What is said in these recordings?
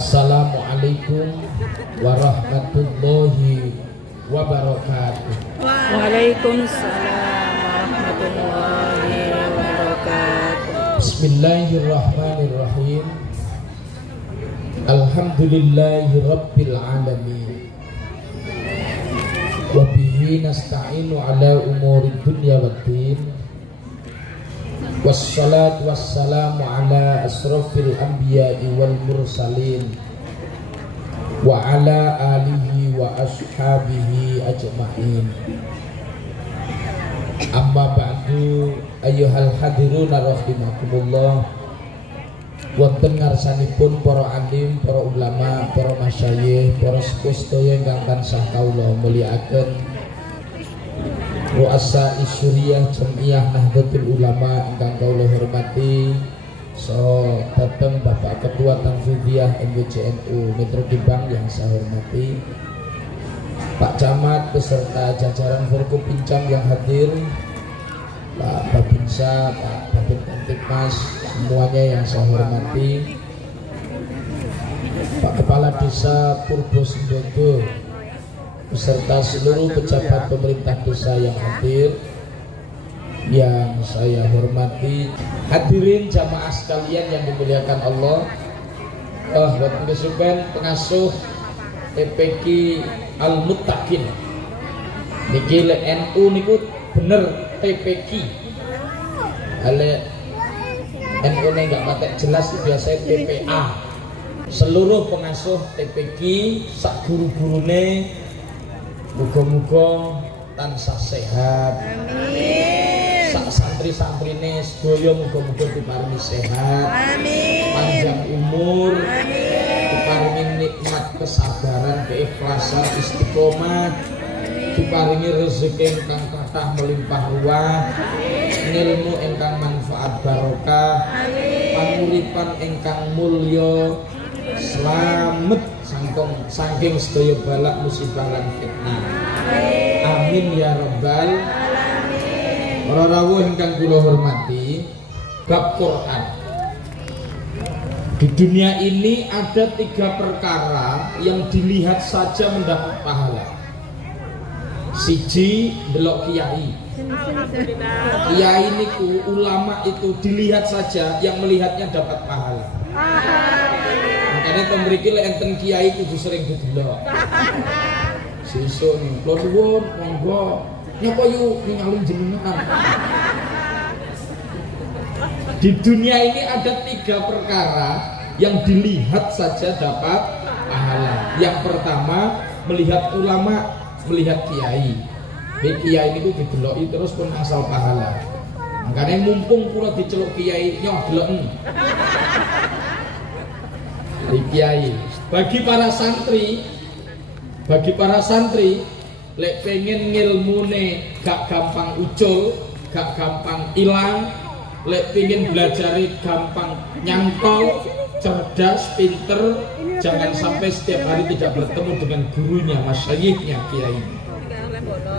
Assalamualaikum warahmatullahi wabarakatuh. Waalaikumsalam warahmatullahi wabarakatuh. Bismillahirrahmanirrahim. Alhamdulillahi rabbil alamin. Wa bihi nasta'inu ala umuri dunya waddin. Wassalatu wassalamu ala asrafil anbiya'i wal mursalin wa ala alihi wa ashabihi ajma'in. Amma ba'du, ayyuhal hadiruna rahimakumullah. Wonten ngarsanipun para alim, para ulama, para masyayikh, para sepuh sedaya ingkang tansah kawula mulyakaken, Ru'asa Isyuriyah Jamiah Nahdlatul Ulama ingkang kawula hormati, so datang Bapak Ketua Tanfidiyah MWJNU Metro Jombang yang saya hormati, Pak Camat beserta jajaran Forkopincam yang hadir, Pak Babinsa, Pak Babin Kantikmas, semuanya yang saya hormati, Pak Kepala Desa Purbo Sembodo beserta seluruh pejabat pemerintah desa yang hadir yang saya hormati, hadirin jamaah sekalian yang dimuliakan Allah. Wonten kesupen pengasuh EPK Al-Muttaqin niki le NU niku bener TPQ. Ale NU ne enggak patek jelas biasa TPA. Seluruh pengasuh TPQ sak guru-gurune muga-muga tansah sehat. Amin. Sak santri-santrine sedaya muga-muga diparingi sehat. Amin. Panjang umur. Amin. Diparingi nikmat kesabaran, keikhlasan, istiqomah. Diparingi rezeki ingkang kathah melimpah ruah. Ilmu ingkang manfaat barokah. Panguripan ingkang mulya. Slamet saking sedaya balak musibah lan fitnah. Amin ya rabbal alamin. Para rawuh ingkang kula hormati, bab Quran. Di dunia ini ada 3 perkara yang dilihat saja mendapat pahala. Siji, delok kiai. Kiai niku ulama itu dilihat saja, yang melihatnya dapat pahala. Makanya pemriki lek enten kiai kudu sering didelok. Sesuk nih, kula nuwun monggo nyapa yu ningali jenengan. Di dunia ini ada 3 perkara yang dilihat saja dapat pahala. Yang pertama, melihat ulama, melihat kiai. Kiai itu dideloki terus pun asal pahala. Makanya mumpung kula diceluk kiai nyoh deloken. Kiai. Bagi para santri, lek pengen ngilmune gak gampang ucul, gak gampang ilang, lek pengen belajari gampang nyantol, cerdas, pinter, jangan sampai setiap hari tidak bertemu dengan gurunya, masyayikhnya, kiai.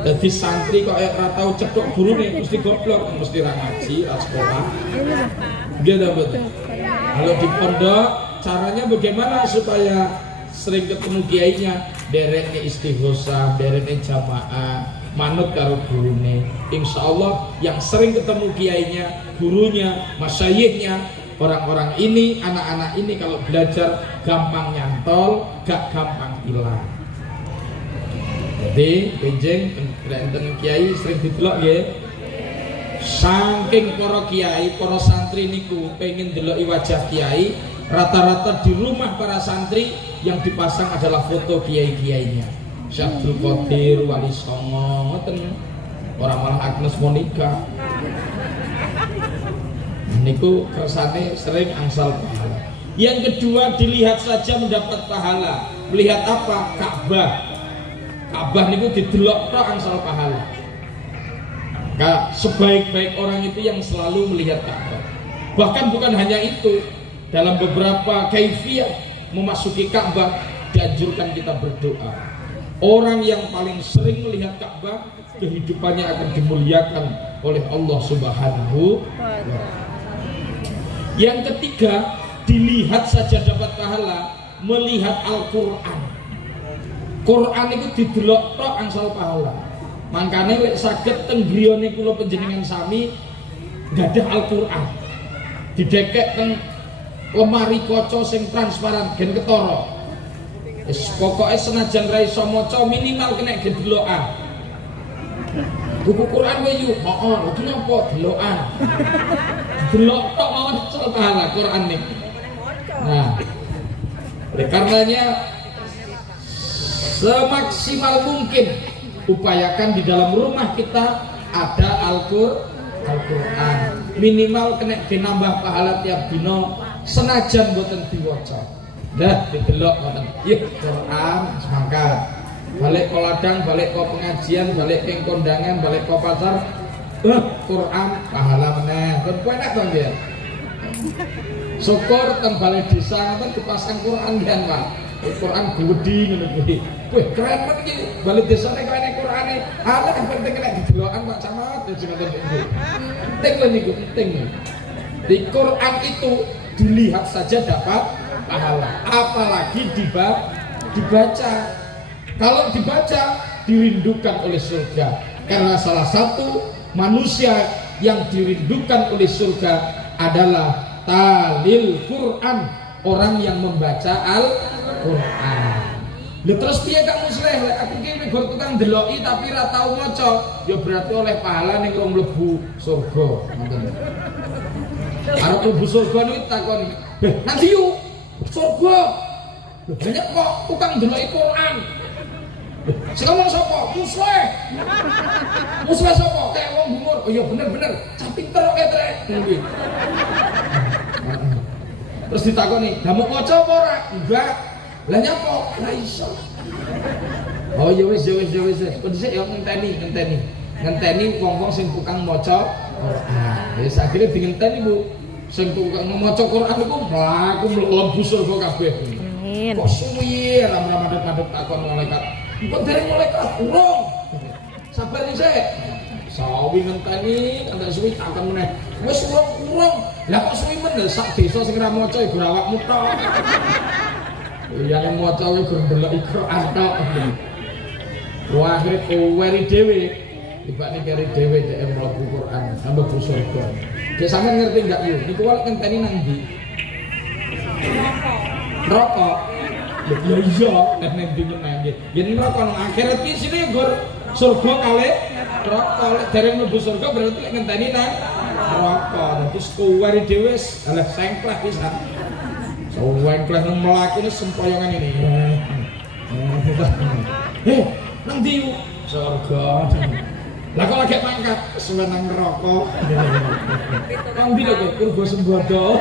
Jadi santri kok ora tau cethuk gurune mesti goblok, mesti ra ngaji, ra sekolah. Gitu betul. Kalau di pondok caranya bagaimana supaya sering ketemu kiainya? Dereknya istighosah, dereknya jamaah, manut karo gurune. Insya Allah yang sering ketemu kiainya, gurunya, masyayikhnya, orang-orang ini, anak-anak ini kalau belajar gampang nyantol, gak gampang hilang. Jadi benjeng enten kiai sering didelok ya. Saking para kiai, para santri niku pengen deloki wajah kiai, rata-rata di rumah para santri yang dipasang adalah foto kiai-kiainya. Syekh Abdul Qadir, Wali Songo, ngoten. Ora malah Agnes Monica. Niku kersane sering angsal pahala. Yang kedua, dilihat saja mendapat pahala. Melihat apa? Ka'bah. Ka'bah niku didelok tok angsal pahala. Sebaik-baik orang itu yang selalu melihat Ka'bah. Bahkan bukan hanya itu, dalam beberapa kaifiyah memasuki Ka'bah dianjurkan kita berdoa. Orang yang paling sering melihat Ka'bah, kehidupannya akan dimuliakan oleh Allah Subhanahu wa Ta'ala. Yang ketiga, dilihat saja dapat pahala, melihat Al-Qur'an. Quran itu didelok tok angsal pahala. Mangkane lek saged teng griyane kula panjenengan sami gadah Al-Qur'an. Didekek teng lemari kaca sing transparan gen ketara. Wis pokoke senajan ra iso maca minimal kena gedelokan. Buku Quran wae yo, heeh, lha napa delokan. Delok tok mawon angsal pahala Quran niki. Nah, oleh karenanya semaksimal mungkin upayakan di dalam rumah kita ada Al-Qur'an. Minimal kena nambah pahala tiap dino senajan boten diwaca. Dah didelok ngoten. Yuk Quran semangkat. Balik ke ladang, balik ke pengajian, balik ke kondangan, balik ke pasar. Quran pahala meneh. Kon kowe enak to nggih. Syukur teng balai desa ngoten dipasang Quran kan, Pak. Quran gede ngono kuwi. Wih, keren banget iki. Balai desane kene Qurane. Ala penting nek didelokan Pak Camat ya ngoten iki. Penting lho niku, penting. Di Quran itu dilihat saja dapat pahala, apalagi dibaca. Kalau dibaca dirindukan oleh surga. Karena salah satu manusia yang dirindukan oleh surga adalah talil Quran, orang yang membaca Al-Quran. Lha terus piye Kak Musleh? Aku ki nggo tukang deloki tapi ra tau maca, ya berarti oleh pahala ning wong mlebu surga. Ngoten. Arep mlebu surga niku takoni, "Nanti yuk surga." Lho banyak kok tukang deloki Quran. Sing ngomong sapa? Musleh. Musleh sapa? Kayak wong gumur. Oh iya bener-bener, cah pinter kok trek. Nggih. Terus ditakoni, "Lah mau maca apa ora?" "Enggak." "Lah nyapa?" "Ora iso." "Oh ya wis ya wis ya wis. Kok dhisik ya ngenteni wong-wong sing tukang maca Quran." Wis akhire dingenteni Bu. Sing tukang maca Quran iku mlaku mlebu surga kabeh. Amin. Kok suwi ra madhep-madhep takon malaikat. Kok dereng malaikat urung. Sabar dhisik. Sawi ngenteni antek suwi takon meneh. Wis urung. Lah kok suwi men sak desa sing ra maca iku awakmu tok. Ya nek maca kuwi gur ndelok Quran tok. Wah akhire kuweri dhewe. Tibane keri dhewe dhek mlebu Quran, tambah surga. Dek sampean ngerti enggak yo? Niku wae ngenteni nang ndi? Rokok. Ya iya, nek ning ndi meneh nggih. Yen neraka nang akhirat iki sine gur surga kalih neraka. Lek dereng mlebu surga berarti lek ngenteni nang neraka. Terus kuweri dhewe alah sengkleh pisan. Sengkleh nang mlakune sempoyongan ini. Nang ndi yo? Surga. Lah kok lagi mangkat suwe nang neraka. Nang ndi lho Purba Sembodo.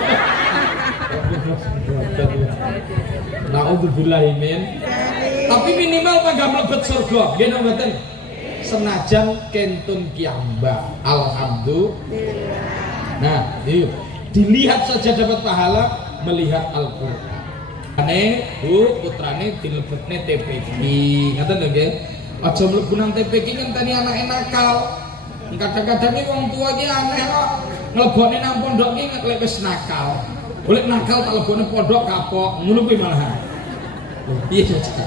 Naudzubillah min. Tapi minimal mangga mlebet surga, nggih napa mboten? Senajan kentun kiambak. Alhamdulillah. Nah, yuk dilihat saja dapat pahala melihat Al-Qur'an. Ane Bu putrane dilebetne TPQ. Ngoten lho nggih. Aja mlebu nang TPQ ngenteni anake nakal. Kadang-kadang iki wong tua iki aneh kok nglebokne nang pondok iki lek wis nakal. Boleh nakal tak lebokne pondok kapok, ngono kuwi malahan. Iya saja.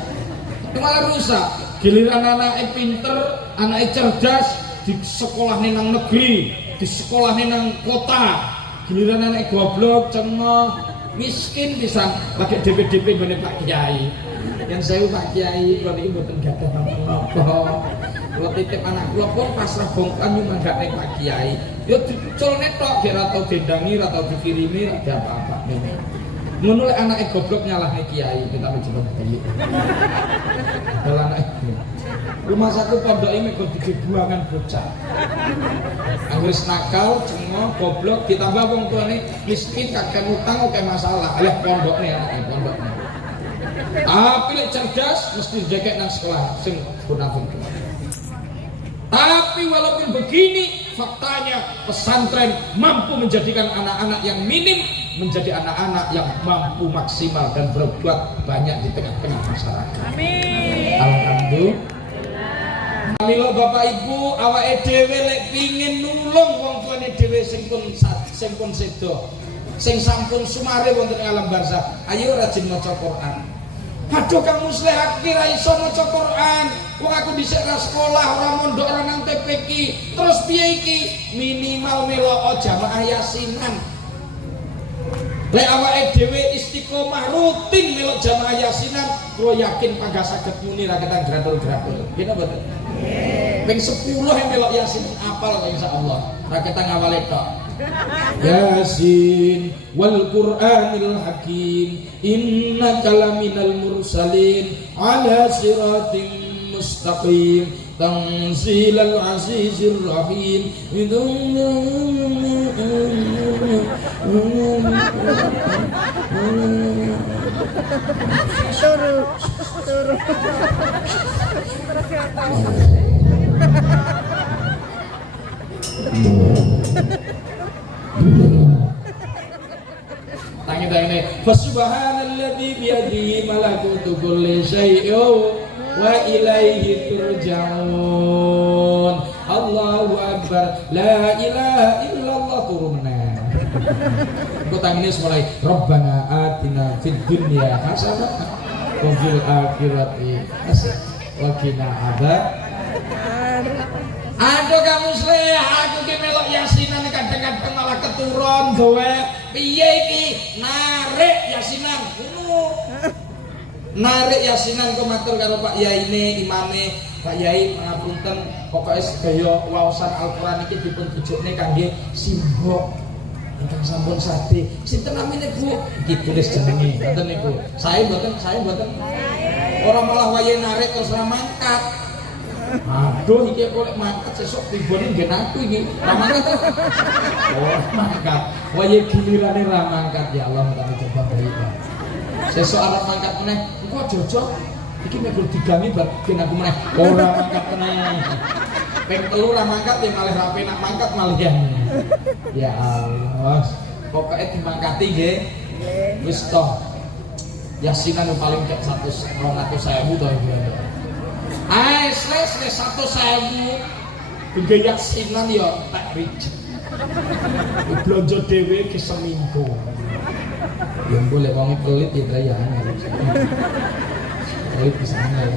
Malah rusak. Giliran anake pinter, anake cerdas di sekolahne nang negeri, di sekolahne nang kota. Giliran anake goblok, cengok, miskin pisan, lagi DP-DP ngene Pak Kiai. Yang saya Pak Kiai, kalau ini mboten gadah napa-napa. Kalau titip anak kula pun pasrah bongkar nyumbang gak nek Pak Kiai. Ya diculne tok, ora tau dendangi, ora tau dikirimi, ora ada apa-apa. Ngono lek anake goblok nyalahne Kiai, kita menjelok beli. Kalau anak rumah satu pondok ini kok dibuangan bocah. Anggris nakal, cengok, goblok, ditambah wong tuane miskin, kakek utang, oke masalah. Alah pondoknya anake pondoknya. Tapi lek cerdas mesti jekek nang sekolah sing munafik. Tapi walaupun begini faktanya pesantren mampu menjadikan anak-anak yang minim menjadi anak-anak yang mampu maksimal dan berbuat banyak di tengah-tengah masyarakat. Amin. Alhamdulillah. Mila Bapak Ibu awake dhewe lek pingin nulung wong tuane dhewe sing pun sedo, sing sampun sumare wonten alam barzah, ayo rajin maca Quran. Aduh kamu Musleh aku kira iso maca Quran. Wong aku dhisik ra sekolah, ora mondok, ora nang TPQ. Terus piye iki? Minimal melok jamaah yasinan. Lek awake dhewe istiqomah rutin melok jamaah yasinan, kula yakin pangga saged muni ra ketang gratul-gratul. Nggih napa mboten? Nggih. Ping 10 yang melok yasin apal insyaallah. Ra ketang awale tok. Yasin wal Qur'anil Hakim innaka laminal mursalin ala siratim mustaqim tanzilal azizir rahim. Turu. Tangi Fasubhanalladzi biyadihi malakutu kulli syai'in wa ilaihi turja'un. Allahu akbar, la ilaha illallah turunna. Kok tangine mulai Rabbana atina fid dunya hasanah wa fil akhirati hasanah wa qina adzaban. Aduh kamu Musleh, aku ki melok yasinan kadang-kadang malah keturun gawe. Piye iki? Narik yasinan. Ngono. Narik yasinan kok matur karo Pak Yai ne, imame. Pak Yai pangapunten, pokoke sedaya waosan Al-Qur'an iki dipun tujukne kangge simbok. Ingkang sampun sade. Sinten namine Bu? Iki tulis jenenge. Ngoten niku. Saya mboten. Ora malah wayahe narik terus ra mangkat. Aduh iki kok mangkat sesuk tibone nggen aku iki. Ra mangkat. Oh, mangkat. Wayahe gilirane ra mangkat ya Allah tak coba baik. Sesuk arep mangkat meneh, engko jojok iki nek digangi bar ben aku meneh. Ora mangkat meneh. Ping 3 ra mangkat ya malah ra penak mangkat malah ya. Ya Allah. Pokoke dimangkati nggih. Wis toh. Yasinan paling kek 100.000 to iki. Selesai 100.000 Bingga yasinan ya tak rejek belanja dewe ke seminggu ya boleh wangi pelit ya beraya pelit bisa angel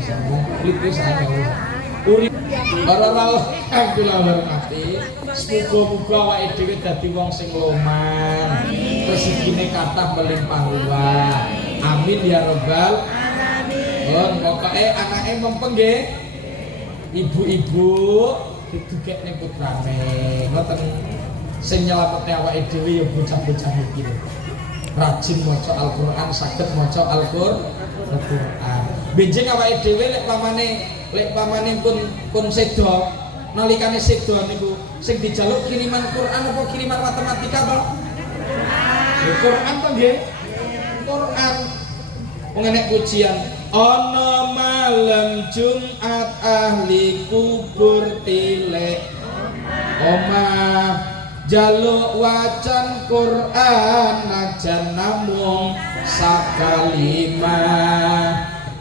pelit bisa angel urip orang-orang kula hormati semoga-moga awake dhewe dadi wong sing loman rezekine kathah melimpah ruah amin ya rabbal alamin. Pokoke anake mempeng nggih ibu-ibu didugekne putrane ngoten sing nyelametne awake dhewe ya bocah-bocah iki rajin maca Al-Qur'an saged maca Al-Qur'an benjing awake dhewe lek pamane pun sedo nalikane sedo niku sing dijaluk kiriman Qur'an apa kiriman matematika to Qur'an to nggih Qur'an wong enek pujian ana malam Jumat ahli kubur tilek omah jaluk wacan Quran najan namung sakalimah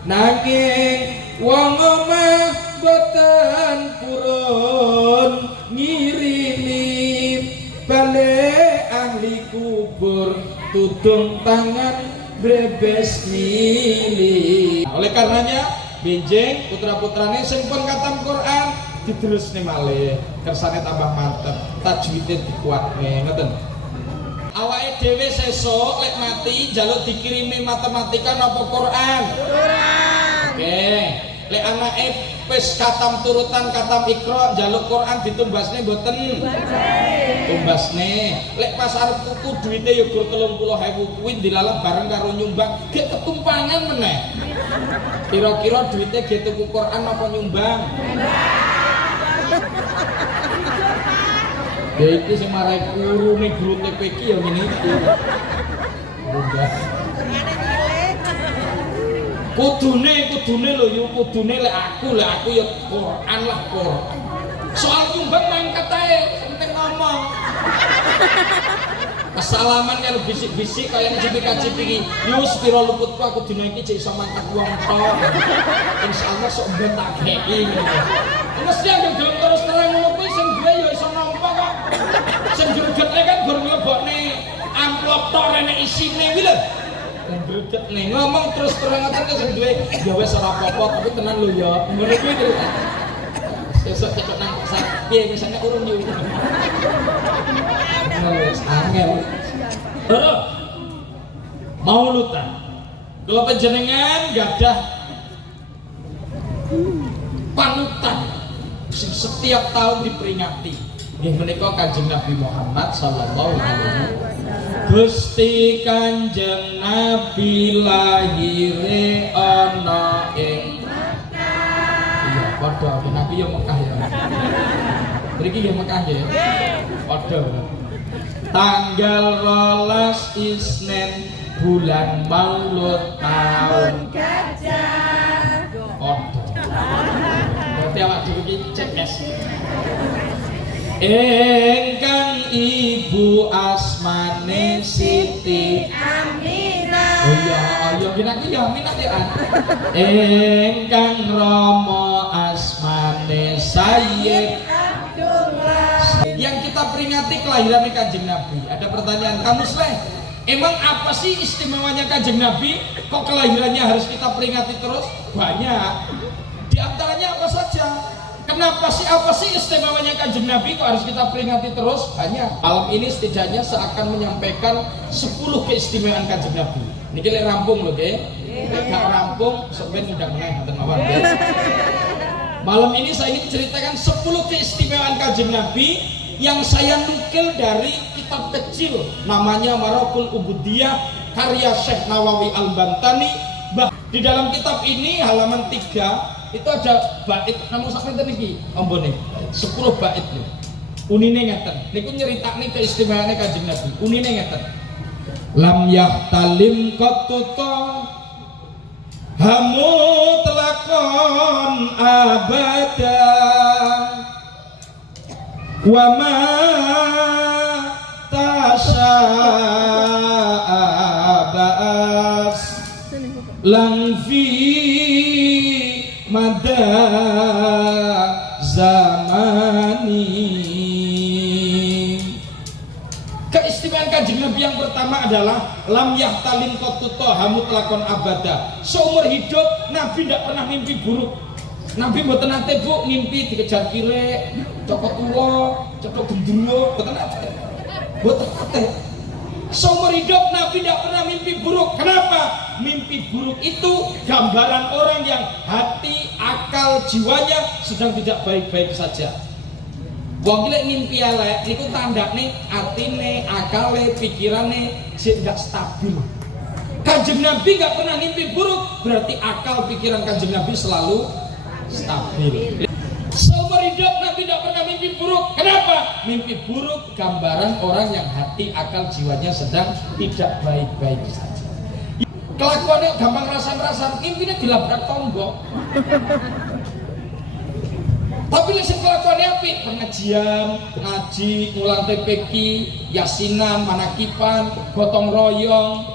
nanging wong omah boten purun ngirimi balik ahli kubur tudung tangan brebes mili. Oleh karenanya benjing putra-putrane sing pun katam Quran diterusne malih kersane tambah mantep tajwide dikuatne ngoten. Awake dhewe sesuk lek mati njaluk dikirimi matematika napa Quran? Quran. Oke. Lek anake wis katam turutan katam Iqra njaluk Quran ditumbasne mboten? Tumbasne. Lek pas arep tuku duwite ya gur 30.000 kuwi dilalah bareng karo nyumbang gek ketumpangan meneh. Kira-kira duwite ge tuku Quran apa nyumbang? Ya iki sing marai kurune guru TPQ ya ngene iki. Kudune lho yo kudune lek aku ya Quran lah Quran. Soal nyumbang mangkat ae penting ngomong. Kesalaman karo bisik-bisik kaya cipi-cipi iki. Yus pira luputku aku dina iki cek iso mangkat wong tok. Insyaallah sok ben tak kei ngono. Mesti aku gelem terus terang ngono kuwi sing duwe ya iso nampa kok. Sing gregetne kan gur mlebokne amplop tok rene isine kuwi lho. dan greget nih ngomong terus terang aja sing duwe ya wis ora apa-apa tapi tenan lho ya ngono kuwi cerita sesuk cocok nang pasar piye misalnya urun yo wis angel ora maulutan kalau panjenengan gadah panutan setiap tahun diperingati nggih menika Kanjeng Nabi Muhammad sallallahu alaihi wasallam. Gusti Kanjeng Nabi lahire ana ing Mekah. Iya, padha Nabi yo Mekah ya. Mriki yo Mekah ya. Padha. Tanggal 12 Isnin bulan Maulud tahun gajah. Padha. Berarti awak dhewe iki cek es. Ingkang ibu asmane Siti Aminah. Oh iya, ayo kinaki ya Aminah ya. Ingkang rama asmane Sayyid Abdullah. Yang kita peringati kelahiran Kanjeng Nabi. Ada pertanyaan, kamu Sleh, emang apa sih istimewanya Kanjeng Nabi? Kok kelahirannya harus kita peringati terus? Banyak. Di antaranya apa saja? Kenapa sih, apa sih istimewanya Kanjeng Nabi kok harus kita peringati terus? Banyak. Malam ini setidaknya seakan menyampaikan 10 keistimewaan Kanjeng Nabi. Niki lek rampung lho nggih. Nek gak rampung sampeyan udah meneh ngoten mawon nggih. Malam ini saya ingin ceritakan 10 keistimewaan Kanjeng Nabi yang saya nukil dari kitab kecil namanya Maraqul Ubudiyah karya Syekh Nawawi Al-Bantani. Di dalam kitab ini halaman 3 itu ada bait namun sak menten iki ambone 10 bait lho. Unine ngeten. Niku nyeritakne keistimewaane Kanjeng Nabi. Unine ngeten. Lam yahtalim qattuta hamu telakon abada wa ma tasa'abas lang fi mada zamani. Keistimewaan Kanjeng Nabi yang pertama adalah lam yahtalim qattuta hamut lakon abada. Seumur hidup Nabi tidak pernah mimpi buruk. Nabi mboten nate Bu ngimpi dikejar kire, cokot tuwa, cokot gendruwo, mboten nate. Mboten nate. Seumur hidup Nabi tidak pernah mimpi buruk. Kenapa? Mimpi buruk itu gambaran orang yang hati, akal, jiwanya sedang tidak baik-baik saja. Wong iki ngimpi elek niku tandane atine, akale, pikirane sing enggak stabil. Kanjeng Nabi enggak pernah ngimpi buruk, berarti akal pikiran Kanjeng Nabi selalu stabil. Seumur hidup Nabi tidak pernah mimpi buruk. Kenapa? Mimpi buruk gambaran orang yang hati, akal, jiwanya sedang tidak baik-baik saja. Kelakuannya gampang rasan-rasan, mimpinya dilabrak tonggo. Tapi lesing kelakuannya apik, pengajian, ngaji, ngulang TPQ, yasinan, manakipan, gotong royong,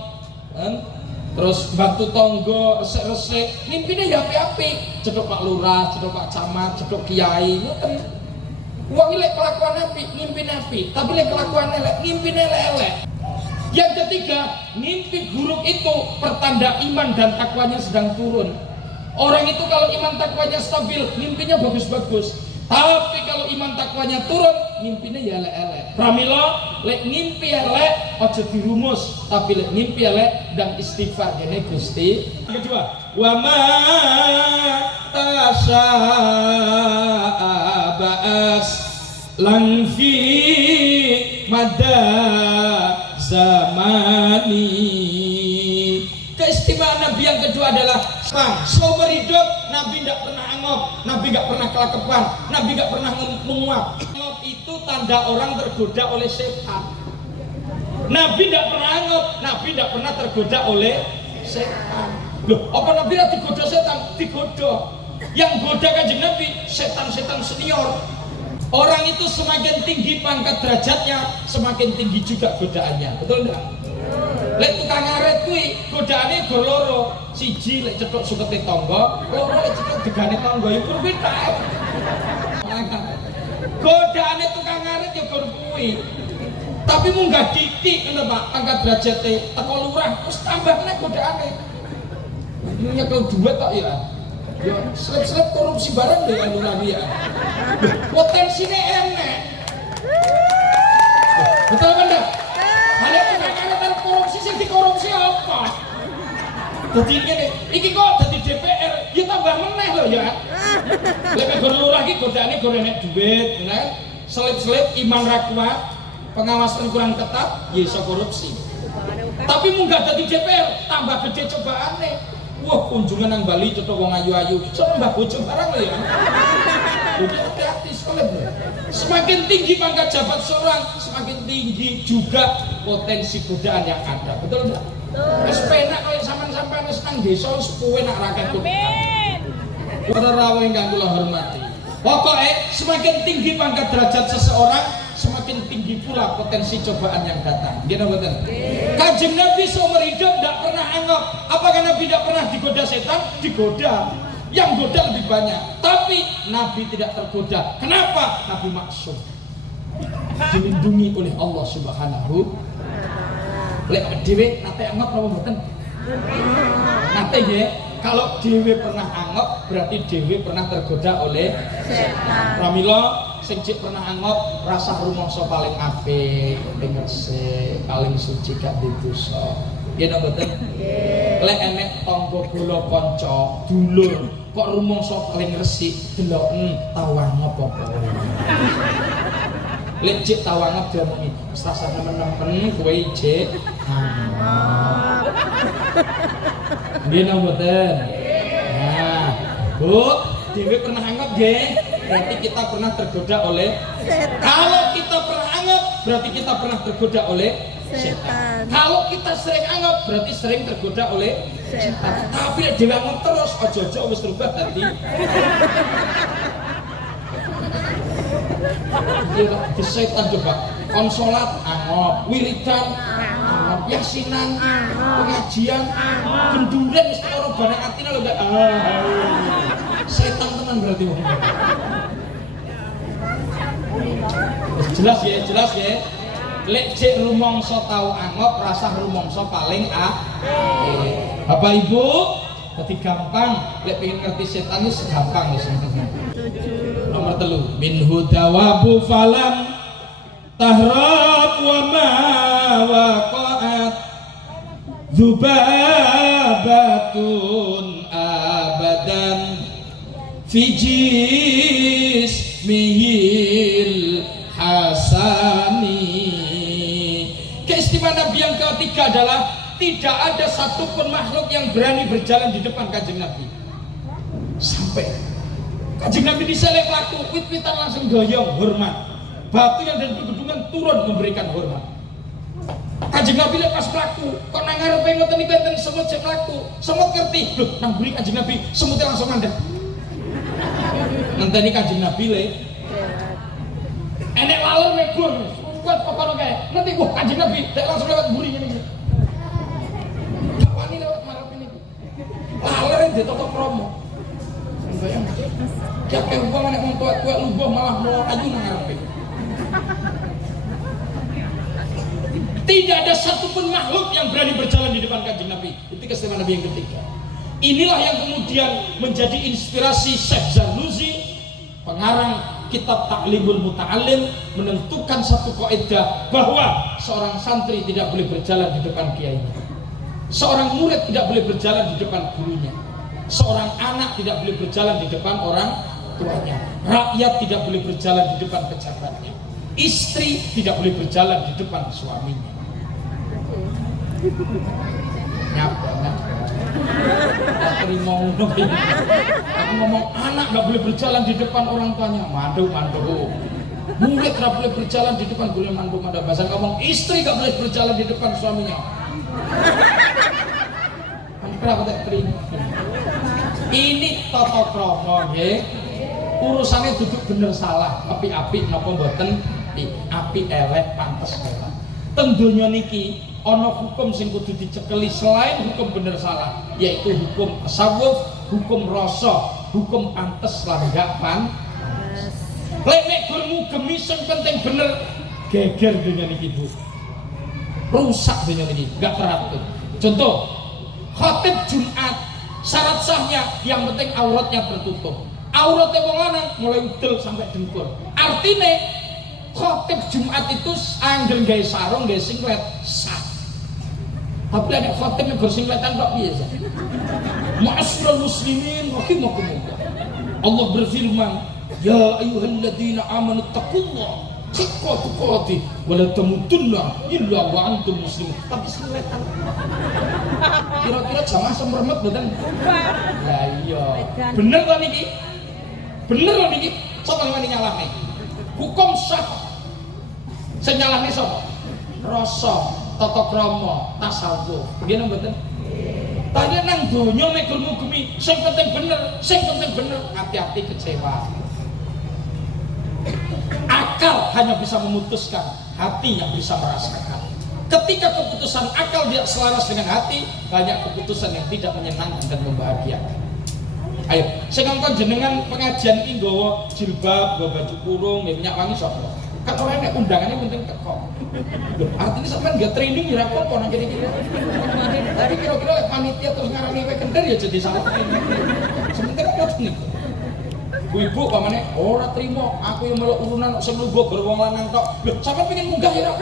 terus bantu tonggo, resik-resik, mimpinya ya apik-apik. Cedok Pak Lurah, cedok Pak Camat, cedok Kiai, ngoten. Wong lek kelakuan apik, mimpinya apik, tapi lek kelakuan elek, mimpinya elek-elek. Yang ketiga, mimpi buruk itu pertanda iman dan takwanya sedang turun. Orang itu kalau iman takwanya stabil, mimpinya bagus-bagus. Tapi kalau iman takwanya turun, mimpinya ya elek-elek. Pramila, lek mimpi elek aja dirumus, tapi lek mimpi elek dan istighfar kene Gusti. Yang kedua, wa ma tasa'abas lan fi mada zamani. Keistimewaan Nabi yang kedua adalah seumur hidup Nabi tidak pernah angop, Nabi tidak pernah kelakepan, Nabi tidak pernah menguap. Angop itu tanda orang tergoda oleh setan. Nabi tidak pernah angop, Nabi tidak pernah tergoda oleh setan. Loh, apa Nabi tidak digoda setan? Digoda. Yang goda Kanjeng Nabi setan-setan senior. Orang itu semakin tinggi pangkat derajatnya, semakin tinggi juga godaannya. Betul enggak? Lek tukang ngaret kuwi godaane go loro. Siji lek cetok sukete tangga, loro lek cetok degane tangga ya kuwi tae. Godaane tukang ngaret ya gur kuwi. Tapi munggah titik ngono Pak, angkat derajate teko lurah terus tambah nek godaane. Nyekel duit tok ya. Ya seleb-seleb korupsi barang lho yang lurah ya. Potensine enek. Betul apa enggak? Hale tekan korupsi sing dikorupsi apa? Dadi ngene, iki kok dadi DPR, ya tambah meneh lho ya. Lek gor lurah iki godaane gor enek duit, nah. Selip-selip iman ra kuat, pengawasan kurang ketat, ya iso korupsi. Tapi munggah dadi DPR, tambah gede cobaane. Wah, kunjungan nang Bali cetha wong ayu-ayu, iso nambah bojo barang lho ya. Jadi hati-hati selip lho. Semakin tinggi pangkat jabat seorang, semakin tinggi juga potensi godaan yang ada. Betul enggak? Wis penak koyo sampean-sampean wis nang desa wis suwe nak rakyat. Amin. Para rawuh ingkang kula hormati. Pokoke semakin tinggi pangkat derajat seseorang, semakin tinggi pula potensi cobaan yang datang. Nggih napa mboten? Kanjeng Nabi seumur hidup tidak pernah anggap. Apakah Nabi tidak pernah digoda setan? Digoda. Yang goda lebih banyak. Tapi Nabi tidak tergoda. Kenapa? Nabi maksum. Dilindungi oleh Allah Subhanahu. Lek dhewe nate anggap napa mboten? Nate nggih. Kalau dhewe pernah anggap berarti dhewe pernah tergoda oleh setan. Pramila sing cek pernah anggap rasa rumangsa paling apik, paling resik, paling suci gak didosa. Nggih napa mboten? Nggih. Lek enek tangga bola kanca, dulur kok rumangsa paling resik, deloken tawangep apa. Lek cek tawangep diomongi, wis rasane nemen kowe cek. Nggih napa mboten? Nah, Bu, dhewe pernah anggap nggih? Berarti kita pernah tergoda oleh setan. Kalau kita pernah anggap, berarti kita pernah tergoda oleh setan. Kalau kita sering anggap, berarti sering tergoda oleh setan. Tapi lek dhewe anggap terus aja-aja wis rubah dadi. Di setan coba. Kon salat anggap, wiridan anggap, yasinan, pengajian, genduren wis karo barang atine lho Mbak. Setan teman berarti wong. Jelas ya. Lek cek rumangsa tau anggap, rasa rumangsa paling Bapak Ibu, dadi gampang lek pengen ngerti setan wis gampang wis. Nomor 3, minhu dawabu falam tahrab wa ma waqa'at dzubabatun abadan fi jismihil hasani. Keistimewaan Nabi yang ketiga adalah tidak ada satupun makhluk yang berani berjalan di depan Kanjeng Nabi. Sampai Kanjeng Nabi diselek laku, wit-witan langsung doyong hormat. Batu yang dari gedungan turun memberikan hormat. Kanjeng Nabi lepas laku, kok nang ngarepe ngoten niku enten semut jek laku. Semut ngerti, lho nang buri Kanjeng Nabi, semutnya langsung mandek. Ngenteni Kanjeng Nabi le. Enek laler mebur, kuat pokoke kae. Nanti wah Kanjeng Nabi dek langsung lewat buri ngene iki. Gak wani lewat marep niku. Laler ditotok promo. Tiap umpama nek wong tuwek-tuwek lungguh malah mau ayu nang ngarepe. Tidak ada satupun makhluk yang berani berjalan di depan Kanjeng Nabi. Itu keistimewaan Nabi yang ketiga. Inilah yang kemudian menjadi inspirasi Syekh Zarnuzi, pengarang kitab Ta'limul Muta'allim, menentukan satu kaidah bahwa seorang santri tidak boleh berjalan di depan kiainya. Seorang murid tidak boleh berjalan di depan gurunya. Seorang anak tidak boleh berjalan di depan orang tuanya. Rakyat tidak boleh berjalan di depan pejabatnya. Istri tidak boleh berjalan di depan suaminya. Nyapa. Terima udah. Aku ngomong anak nggak boleh berjalan di depan orang tuanya. Mandu. Murid nggak boleh berjalan di depan gurunya. Mandu. Bahasa ngomong istri nggak boleh berjalan di depan suaminya. Kenapa tak terima? Ini tata krama nggih. Urusane duduk bener salah, api-api napa mboten? Api elek pantes ora. Teng donya niki ana hukum sing kudu dicekeli selain hukum bener salah, yaitu hukum tasawuf, hukum rasa, hukum pantes lan gak pantes. Lek nek gurmu gemi sing penting bener, geger dunia niki Bu. Rusak dunia niki, enggak teratur. Contoh, khotib Jumat syarat sahnya yang penting auratnya tertutup. Auratnya wong lanang mulai udel sampai dengkul. Artinya khotib Jumat itu angger gawe sarung, gawe singlet sah. Tapi ada khotib yang bersingletan kok biasa. Ma'asyiral muslimin rahimakumullah. Allah berfirman, ya ayyuhalladzina amanu taqullaha haqqa tuqatih wa la tamutunna illa wa antum muslimun. Tapi singletan. Kira-kira jamaah semremet mboten? Lah iya. Bener to niki? Bener to niki? Sapa sing nyalahne? Hukum sah. Sing nyalahne sapa? Rasa, tata krama, tasawuf. Nggih mboten? Tadi nang donya mek gemi sing penting bener, hati-hati kecewa. Akal hanya bisa memutuskan, hati yang bisa merasakan. Ketika keputusan akal tidak selaras dengan hati, banyak keputusan yang tidak menyenangkan dan membahagiakan. Ayo, saya ngomong jenengan pengajian ini nggawa jilbab, nggawa baju kurung, minyak wangi sapa? Kan orang yang undangannya penting teko. Artinya sampean nggak training ya apa nang kene-kene. Tapi kira-kira panitia terus ngarani kowe kender ya jadi salah training. Sementara kok niku. Ibu pamane ora trimo, aku yang melok urunan sing lungguh gur wong lanang tok. Lho, sampean pengen munggah ya, Rok?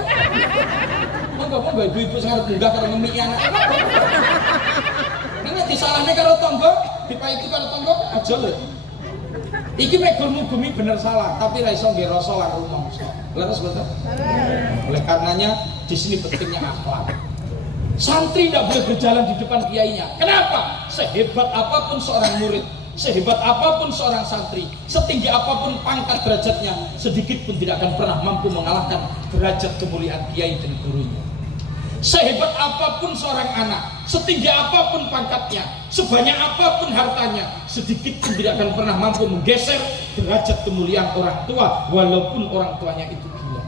Monggo ibu-ibu sing arep munggah karo ngemiki anak. Nek disalahne karo tangga, dipaiti karo tangga aja lho. Iki mek gumi bener salah, tapi ra iso nggih rasa lan rumangsa. Leres betul? Oleh karenanya di sini pentingnya akhlak. Santri tidak boleh berjalan di depan kiainya. Kenapa? Sehebat apapun seorang murid, sehebat apapun seorang santri, setinggi apapun pangkat derajatnya, sedikit pun tidak akan pernah mampu mengalahkan derajat kemuliaan kiai dan gurunya. Sehebat apapun seorang anak, setinggi apapun pangkatnya, sebanyak apapun hartanya, sedikit pun tidak akan pernah mampu menggeser derajat kemuliaan orang tua, walaupun orang tuanya itu gila.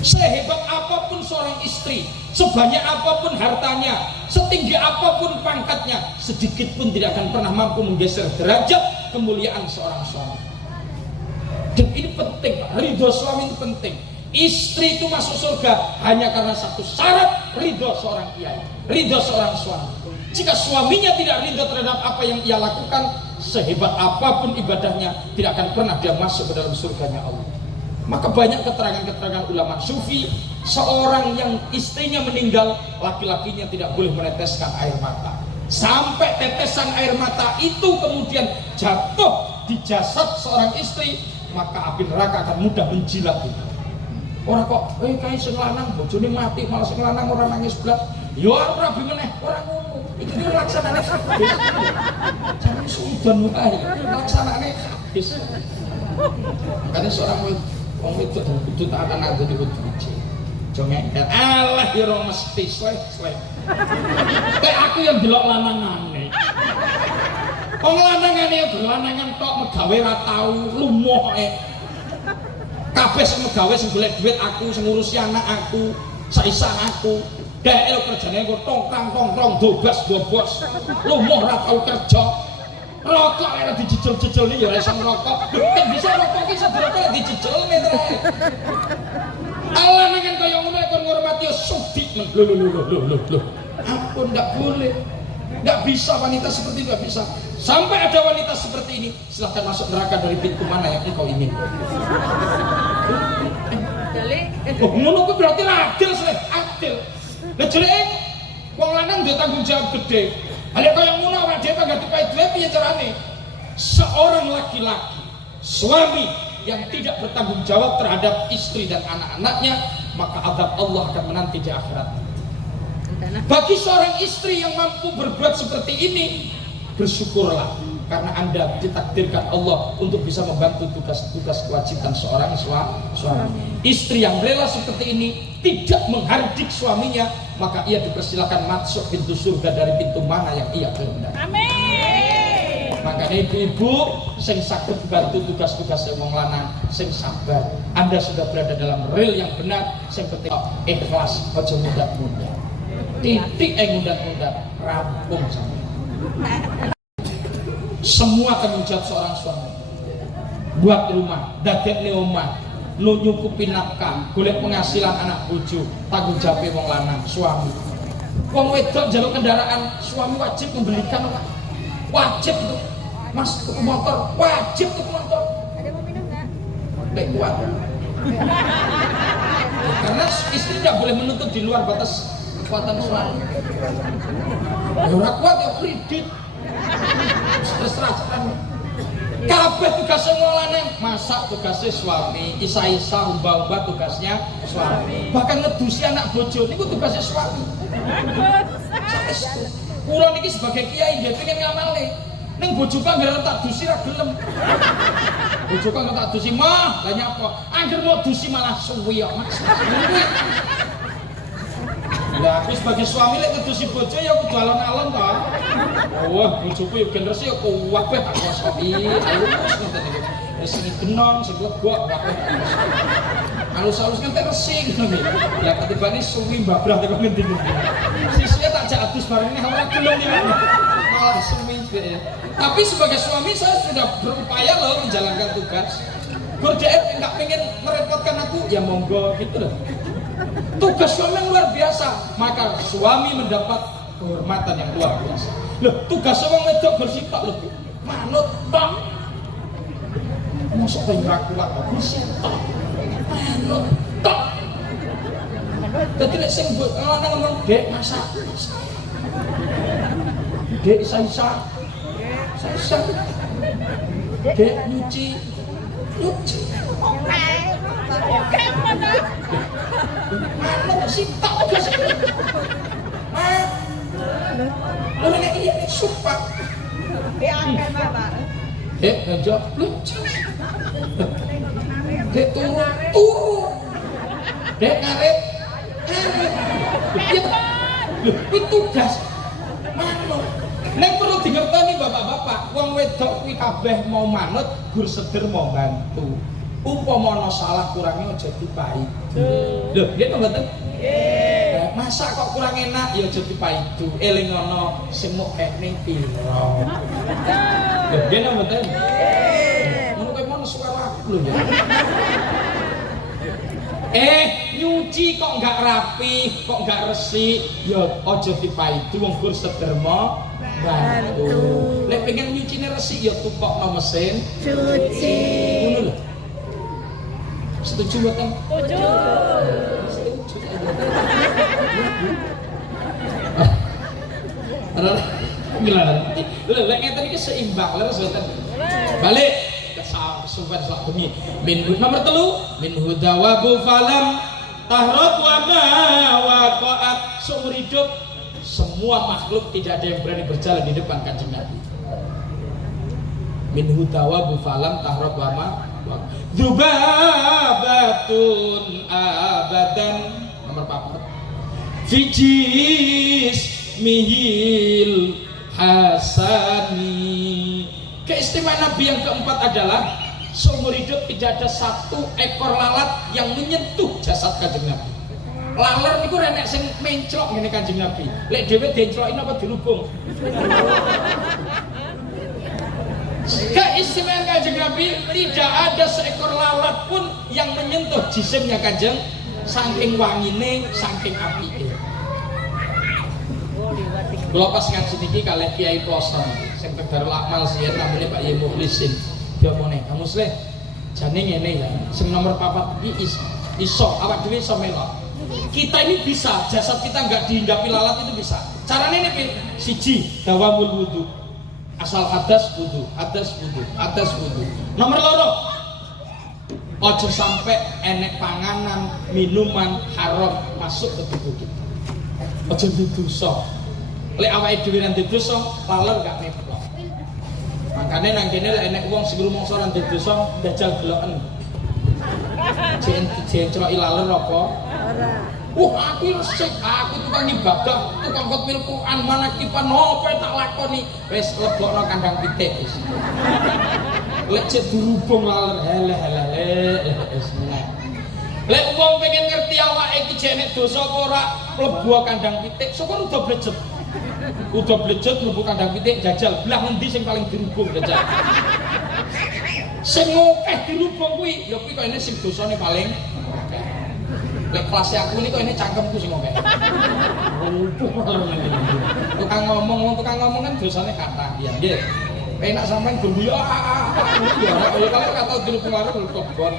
Sehebat apapun seorang istri, sebanyak apapun hartanya, setinggi apapun pangkatnya, sedikit pun tidak akan pernah mampu menggeser derajat kemuliaan seorang suami. Dan ini penting, ridho suami itu penting. Istri itu masuk surga hanya karena satu syarat, ridho seorang kiai, ridho seorang suami. Jika suaminya tidak ridho terhadap apa yang ia lakukan, sehebat apapun ibadahnya, tidak akan pernah dia masuk ke dalam surganya Allah. Maka banyak keterangan-keterangan ulama sufi, seorang yang istrinya meninggal, laki-lakinya tidak boleh meneteskan air mata. Sampai tetesan air mata itu kemudian jatuh di jasad seorang istri, maka api neraka akan mudah menjilat itu. Orang kok, kayak sing lanang bojone mati malah sing lanang ora nangis blas. Ya ora rabi meneh, ora ngono. Iki ki laksanane hadis. Jangan sudan wae. Laksanane hadis. Makanya seorang wong itu kudu taatan ada di kudu iki. Jonge Allah ya ora mesti slek. Kayak aku yang delok lanangane. Wong lanangane ya berlanangan tok megawe ra tau lumoh kabeh sing megawe sing golek duit aku, sing ngurusi anak aku, saisan aku. Dael kerjane kok tongkrong dobas dobos. Lumoh ora tau kerja. Rokok ora dijejel-jejel ya ora iso ngerokok. Kan bisa rokok ki sedherek dijejel metre. Allah nek kaya ngono kon ngurmati sudik. Lho. Ampun enggak boleh. Enggak bisa wanita seperti itu, enggak bisa. Sampai ada wanita seperti ini, silahkan masuk neraka dari pintu mana yang engkau ingin. Oh, ngono kuwi berarti adil sih, adil. Lah jeleke wong lanang duwe tanggung jawab gede. Lah kaya ngono awake dhewe enggak dipae duwe piye carane? Seorang laki-laki, suami yang tidak bertanggung jawab terhadap istri dan anak-anaknya, maka azab Allah akan menanti di akhirat. Bagi seorang istri yang mampu berbuat seperti ini, bersyukurlah karena Anda ditakdirkan Allah untuk bisa membantu tugas-tugas kewajiban seorang suami. Istri yang rela seperti ini tidak menghardik suaminya, maka ia dipersilakan masuk pintu surga dari pintu mana yang ia kehendaki. Amin. Makanya ibu-ibu sing saged bantu tugas-tugas wong lanang sing sabar. Anda sudah berada dalam rel yang benar, sing penting ikhlas, aja mudah-mudah. Titik ngundang-undang rampung sampai. Semua tanggung jawab seorang suami. Buat rumah, dadekne omah, nyukupi nafkah, golek penghasilan anak bojo, tanggung jawab wong lanang, suami. Wong wedok njaluk kendaraan, suami wajib membelikan, wajib tuh. Mas tuku motor, wajib tuku motor. Ada mau minum nggak? Lek kuat. Karena istri tidak boleh menuntut di luar batas kekuatan suami. Ya ora kuat ya kredit. Terus-terusan. Kabeh tugasnya ngolane, masak tugasnya suami, isa-isa umbah-umbah tugasnya suami. Bahkan ngedusi anak bojo niku tugasnya suami. Kula niki sebagai kiai nggih pengen ngamalne. Ning bojo kok nggak tak dusi ra gelem. Bojo kok tak dusi mah, lah nyapa? Angger mau dusi malah suwi kok, Mas. Lah aku sebagai suami lek ngedusi bojo ya kudu alon-alon to. Wah, bojoku yo generasi yo kuwabeh tak kosoki. Halus ngoten iki. Wis sing genong, sing legok kabeh. Halus-halus kan resik ngono iki. Lah ketibane suwi mbabrah tekan ngendi. Sisine tak jak adus bareng ini ora gelem iki. Malah suwi. Tapi sebagai suami saya sudah berupaya loh menjalankan tugas. Gordek enggak pengen merepotkan aku, ya monggo gitu loh. Tugas suami yang luar biasa, maka suami mendapat kehormatan yang luar biasa. Loh, tugas wong wedok bersifat loh, manut tok. Mosok ben ora kuat bersifat. Manut tok. Dadi nek sing lanang ngomong, "Dek, masak." Dek isa-isa. Isa. Dek nyuci. Nyuci. Oke, mana? Mana sih tak tugas ini? Orang yang ini sumpah. Diangkat Bapak. Ngejok lucu. Dek turu. Dek ngaret. Itu tugas. Manut. Nek perlu dingerteni bapak-bapak, wong wedok kuwi kabeh mau manut, gur seder mau bantu. Upama ana salah kurangnya aja dipaidu. Lho, nggih to mboten? Nggih. Masak kok kurang enak ya aja dipaidu. Eling ana sing mok ning pira. Lho, nggih to mboten? Ngono kowe mau suara aku lho ya. Nyuci kok enggak rapi, kok enggak resik, ya aja dipaidu wong gur sederma bantu. Lek pengen nyucine resik ya tukokno mesin Cuci. ngono lho. Setuju mboten? Setuju. Setuju. Lek ngeten iki seimbang leres mboten? Balik kesuwen sak bengi. Nomor 3, min hudawabu falam tahrab wa ma waqa'at. Seumur hidup semua makhluk tidak ada yang berani berjalan di depan Kanjeng Nabi. Min hudawabu falam tahrab wa ma Dzubabatun abadan. Nomor 4, Fijis mihil hasani. Keistimewaan Nabi yang keempat adalah seumur hidup tidak ada satu ekor lalat yang menyentuh jasad Kanjeng Nabi. Laler niku renek sing menclok ngene Kanjeng Nabi. Lek dhewe dienclokin apa dilubung. Keistimewaan Kanjeng Nabi tidak ada seekor lalat pun yang menyentuh jisimnya Kanjeng, saking wangine, saking apike. Kula pas ngaji niki kalih Kiai Ploson sing Darul Amal sih namanya Pak Yai Mukhlisin. Dia omone, "Kamu Sleh, jane ngene ya, sing nomor 4 iki iso awak dhewe iso melok. Kita ini bisa, jasad kita enggak dihinggapi lalat itu bisa. Carane ini siji, dawamul wudu. Asal hadas wudu, hadas wudu, hadas wudu. Nomor 2, ojo sampai enek panganan, minuman haram masuk ke tubuh kita. Ojo dosa. Lek awake dhewe nang dosa, laler gak neplok. Makane nang kene lek enek wong sing rumangsa nang dosa, dajal deloken. Cencroki laler apa? Ora. Aku resik, aku tukang ibadah, tukang khotmil Quran, manakipan apa tak lakoni. Wis lebokno kandang pitik wis. Lek cek berhubung laler wis meneh. Lek wong pengen ngerti awake iki jek dosa apa ora, mlebu kandang pitik, syukur udah blejet. Udah blejet mlebu kandang pitik jajal, belah ngendi sing paling dirubung jajal. Sing ngokeh dirubung kuwi, ya kuwi kok ini sing dosane paling akeh. Lek kelas aku ini kok ini cangkemku sing ngokeh. Tukang ngomong kan dosane kata. Ya nggih. Enak sampean gurguyu ya kalau kata dirubung karo kebon.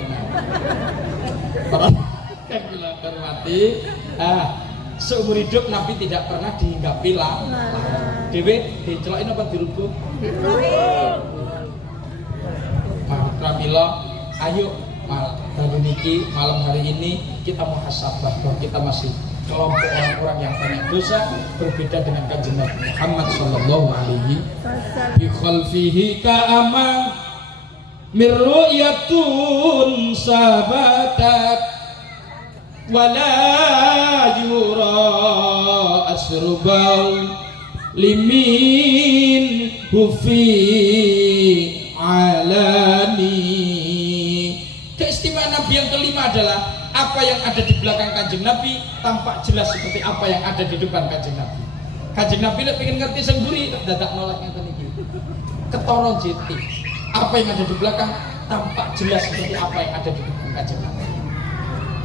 Yang bila hormati, seumur hidup Nabi tidak pernah dihinggapi lah. Dewe dicelokin apa dirubung? Pramila, ayo malam hari ini kita muhasabah bahwa kita masih kelompok orang-orang yang banyak dosa, berbeda dengan kanjeng Nabi Muhammad sallallahu alaihi bi khalfihi ka'ama mirru'yatun sabatat wala yura asrubal limin hufi alani. Keistimewaan Nabi yang kelima adalah apa yang ada di belakang kanjeng Nabi tampak jelas seperti apa yang ada di depan kanjeng Nabi. Kanjeng Nabi nek pengen ngerti sing mburi dadak nolak ngeten iki. Ketara jeti. Apa yang ada di belakang tampak jelas seperti apa yang ada di depan kanjeng Nabi.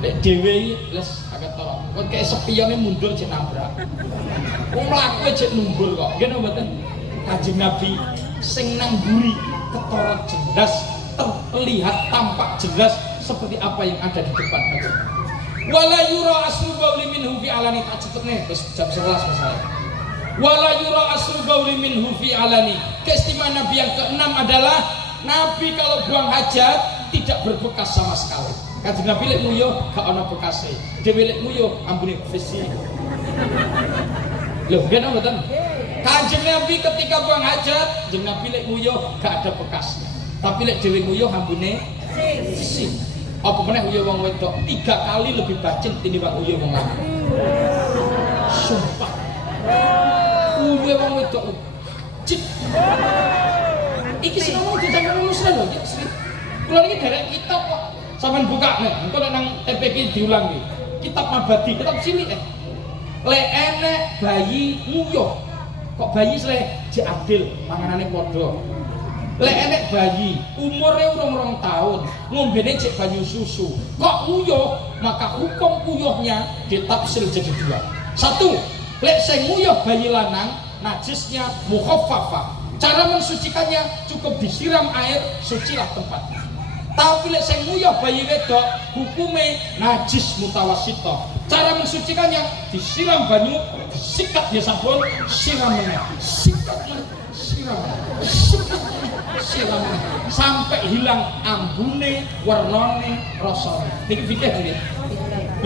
Nek dhewe les agak tolong. Kok kayak spione mundur cek nabrak. Wong mlaku cek numbur kok. Nggih mboten. Kanjeng Nabi sing nang mburi ketara jelas, terlihat tampak jelas seperti apa yang ada di depan kanjeng. Wala yura asru bauli minhu fi alani, tak cetune terus jam 11 masalah. Wala yura asru bauli minhu fi alani. Keistimewaan Nabi yang keenam adalah Nabi kalau buang hajat tidak berbekas sama sekali. Kanjeng Nabi lek nguyuh gak ana bekase. Dhewe lek nguyuh ambune besi. Lho, nggih mboten? Kanjeng Nabi ketika buang hajat, kanjeng Nabi lek nguyuh gak ada bekasnya. Tapi lek dhewe nguyuh ambune besi. Apa meneh uyuh wong wedok 3 kali lebih bacin tinimbang uyuh wong lanang. Sumpah. Uyuh wong wedok cit. Iki sing ngomong ditangan muslim lho, ya Sri. Kula iki derek kitab kok. Sampeyan buka nek, engko nek nang TPK diulang iki. Kitab Mabadi, kitab cilik Lek enek bayi nguyuh. Kok bayi sele jek adil, panganane padha. Lek enek bayi umure urung 2 tahun, ngombene cek banyu susu, kok nguyuh, maka hukum nguyuhnya ditafsir jadi 2. 1, lek sing nguyuh bayi lanang najisnya mukhaffafah. Cara mensucikannya cukup disiram air, sucilah tempatnya. Tapi lek sing nguyuh bayi wedok hukume najis mutawassithah. Cara mensucikannya disiram banyu, disikat dia sabun, siram meneh. Sikat siram. Siram sampai hilang ambune, warnane, rasane. Niki fikih nggih.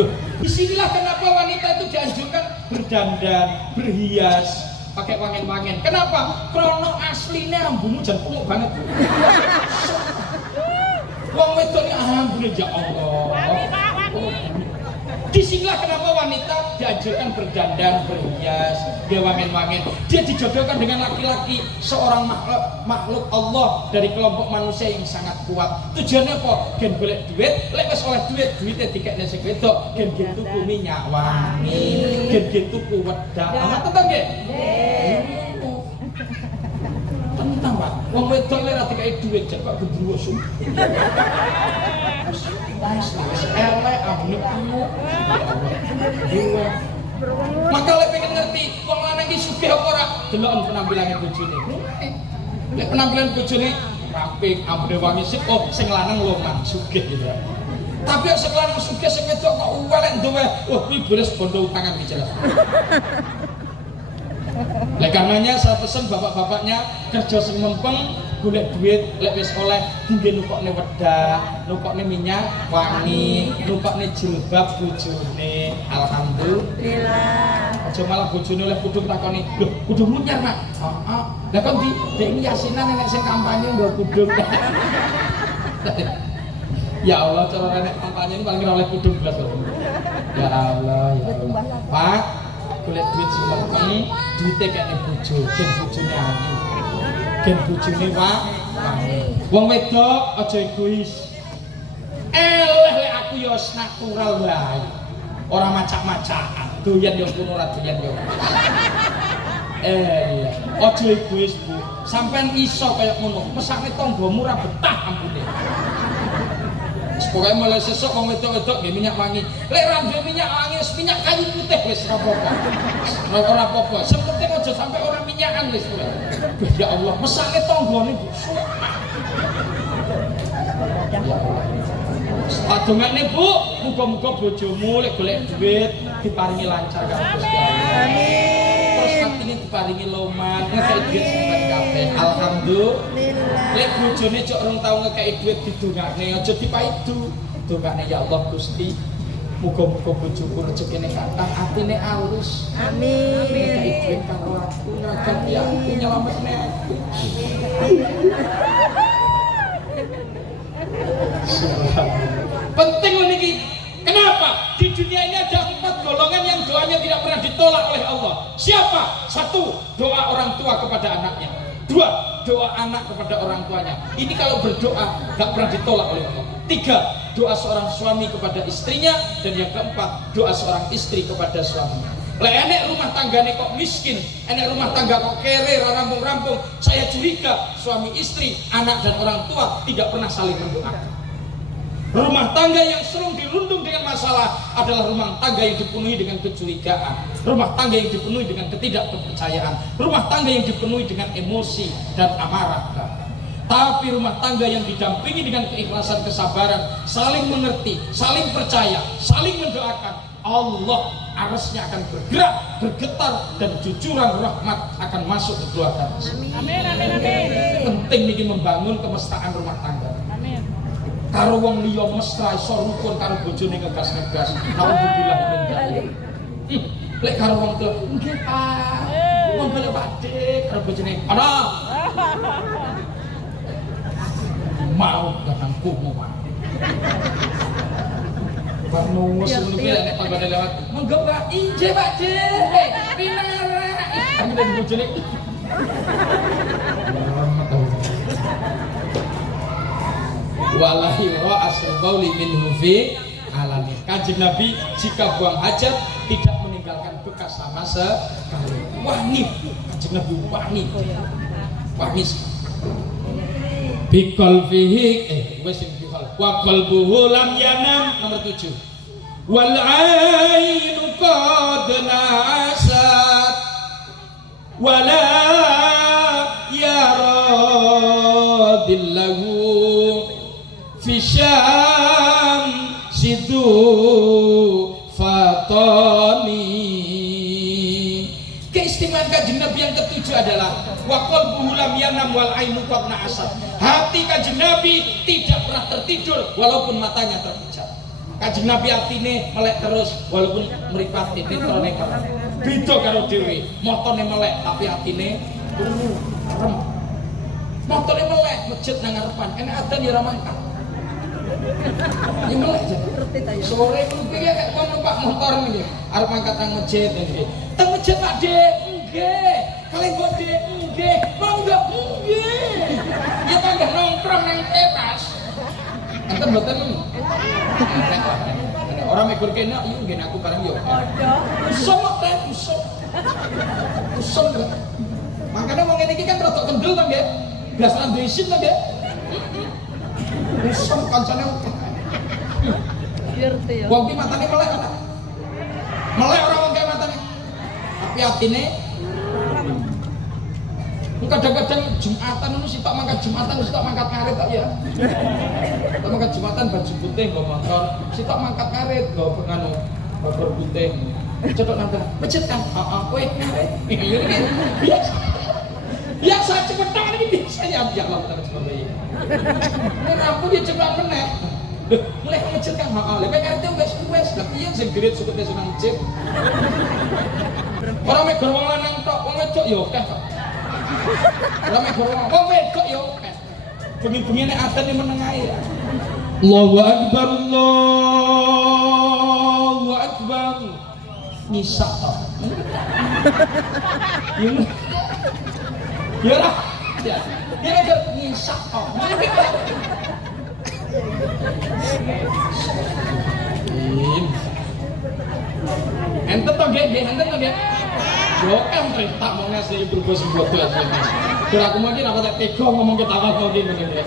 Loh, disinilah kenapa wanita itu dianjurkan berdandan, berhias, pakai wangen-wangen. Kenapa? Krono aslinya ambumu jan pumuk banget. Wong wedok ambune ya Allah. Disinilah kenapa wanita dianjurkan berdandan, berhias, dia wangen-wangen. Dia dijodohkan dengan laki-laki, seorang makhluk Allah dari kelompok manusia yang sangat kuat. Tujuannya apa? Gen golek duit, lek wis oleh duit, duitnya dikekne sing wedok, gen tuku minyak wangi, gen tuku wedak. Amat tentang nggih? Tentang, Pak. Wong wedok lek ora dikeki duit, jek kok gendruwo sum. Elek ambune pamuk. Maka lek pengen ngerti wong lanang iki sugih apa ora, deloken penampilane bojone. Lek penampilan bojone rapi, ambune wangi sik, oh sing lanang lomang sugih gitu. Tapi sing lanang sugih sing wedok kok welek duwe, oh kuwi beres bondo utangan iki jelas. Lek karenanya saya pesen bapak-bapaknya kerja sing mempeng, golek duit, lek wis oleh dingge nukokne wedak, nukokne minyak wangi, nukokne jilbab bojone. Alhamdulillah. Aja malah bojone oleh kudung takoni, "Lho, kudungmu nyar, Mak?" Heeh. Lah kok ndi? Dek iki yasinan nek sing kampanye nggo kudung. Ya Allah, cara nek kampanye ini paling ora oleh kudung blas. Ya Allah, ya Allah. Pak, golek duit sing mempeng, duite kene bojo, gen bojone ani. Gen bojone Pak. Wong wedok aja egois. Lek aku ya natural wae. Ora macak-macakan. Doyan yo kono ora doyan yo. Aja egois, Bu. sampean iso kaya ngono, mesake tanggamu ora betah ampune. Pokoke mulai sesuk wong wedok-wedok nggih minyak wangi. Lek ra duwe minyak wangi wis minyak kayu putih wis ora apa-apa. Ora apa-apa. Sing penting aja sampe ora minyakan wis kowe. Ya Allah, mesake tanggane Bu. Adongane Bu, muga-muga bojomu lek golek duit diparingi lancar karo Gusti Allah. Amin. Terus atine diparingi loman, ngekek duit sampean kabeh. Alhamdulillah. Lek bojone cok rong tau ngekeki duit didongakne aja dipaidu. Dongakne ya Allah Gusti, muga-muga bojoku rezekine kathah, atine alus. Amin. Ngekeki duit karo aku, ngragati aku, nyelametne aku. Penting niki. Kenapa? Di dunia ini ada 4 golongan yang doanya tidak pernah ditolak oleh Allah. Siapa? 1, doa orang tua kepada anaknya. 2, doa anak kepada orang tuanya. Ini kalau berdoa gak pernah ditolak oleh Allah. 3, doa seorang suami kepada istrinya. Dan yang keempat, doa seorang istri kepada suaminya. Lah enek rumah tanggane kok miskin, enek rumah tangga kok kere, rampung-rampung. Saya curiga suami istri, anak dan orang tua tidak pernah saling mendoakan. Rumah tangga yang sering dirundung dengan masalah adalah rumah tangga yang dipenuhi dengan kecurigaan, rumah tangga yang dipenuhi dengan ketidakpercayaan, rumah tangga yang dipenuhi dengan emosi dan amarah. Tapi rumah tangga yang didampingi dengan keikhlasan, kesabaran, saling mengerti, saling percaya, saling mendoakan, Allah arasnya akan bergerak, bergetar, dan jujuran rahmat akan masuk ke keluarga. Amin, amin, amin. Penting ini membangun kemesraan rumah tangga. Karo wong liya mesra iso rukun karo bojone ngegas-ngegas. Alhamdulillah min dzalik. Lek karo wong tuwa, nggih Pak. Wong golek Pakde karo bojone. Ana. Mau datangku mau. Warno ngono kuwi nek panggone lewat. Monggo Pak, injih Pakde. Pinara. Aku dan bojone. Walahi wa asrul qauli minhu fi alami. Kanjeng Nabi jika buang hajat tidak meninggalkan bekas sama sekali. Wangi. Kanjeng Nabi wangi. Wangi. Bikol fihi wis sing bikol. Wa qalbuhu lam yanam nomor 7. Wal ainu qad nasat wala yaradillahu Fisham sidu fatoni. Keistimewaan Kanjeng Nabi yang ke-7 adalah wa qalbuhu lam yanam wal ainu qad na'asat. Hati Kanjeng Nabi tidak pernah tertidur walaupun matanya terpejam. Kanjeng Nabi atine melek terus walaupun mripate netrone karo. Beda karo dhewe, motone melek tapi atine turu rem. Motone melek masjid nang ngarepan, enek adzan ya ora mangkat. Ya melek aja. Sore kuwi kayak wong numpak motor iki. Arep mangkat nang masjid iki. Teng masjid Pak De, nggih. Kali Mbok De, nggih. Monggo nggih. Ya panggah nongkrong nang teras. Enten mboten. Ora mikir kene yo nggih aku bareng yo. Usum kok teh usum. Usum. Makane wong ngene iki kan rada kendel to nggih. Biasane duwe isin to nggih. Usum kancane ngerti ya. Wong ki matane melek ta? Melek ora wong kaya matane. Tapi atine kadang-kadang Jumatan itu sitok mangkat Jumatan, sitok mangkat ngarit tak ya. Sitok mangkat Jumatan baju putih nggo motor, sitok mangkat ngarit nggo nganu baju putih. Cocok nang masjid kan? Heeh, kowe ngarit. Biasa. Biasa cepetang iki biasa ya Allah ta cepet iki. Nek rampung ya cepet meneh. Mulai masjid kan heeh, lek ngarit wis lah piye sing gerit sukute sunang masjid. Ora mek wong lanang tok, wong wedok ya akeh kok. Ora mek wong wedok ya akeh. Bengi-bengi nek adzan meneng ae. Allahu akbar, Allahu akbar. Nisa to. Ya ora. Ya. Ya nek nisa to. Enten to nggih, enten to nggih. Yo kan tak mau ngasih berbos bodoh asline. Kalau aku mungkin apa tak tega ngomong ketawa kau di mana.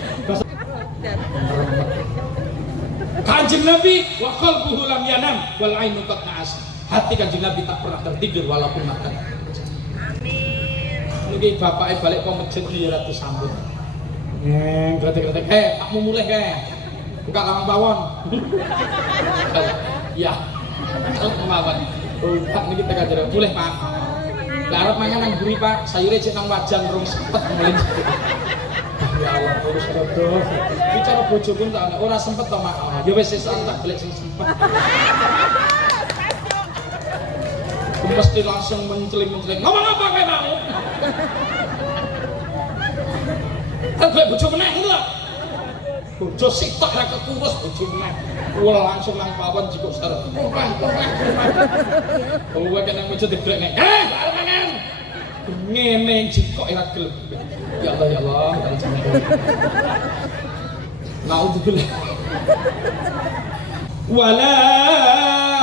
Kanjeng Nabi wa qalbuhu lam yanam wal ainu qad na'as. Hati Kanjeng Nabi tak pernah tertidur walaupun makan. Amin. Niki bapake balik ke masjid iki ora disambut. Gretek-gretek, pakmu mulih kae. Buka kamang pawon. Ya. Kalau kemawon. Pak niki teka jero mulih Pak. Lah arep mangan nang mburi Pak, sayure cek nang wajan rung sempet mulih. Ya Allah, terus terus. Bicara bojoku tak ora sempet to Mak. Ya wis sesan tak golek sing sempet. Mesti langsung menceling-menceling. Ngomong apa kae kamu? Golek bojo meneh ngono lho. Bojo sitok ra kekurus bojo meneh. Wah langsung nang pawon jikuk sar. Kowe kena bojo digrek nek. Arep mangan. Ngene jikok ora gelem. Ya Allah ya Allah, tak jenenge. Naudzubillah. Wala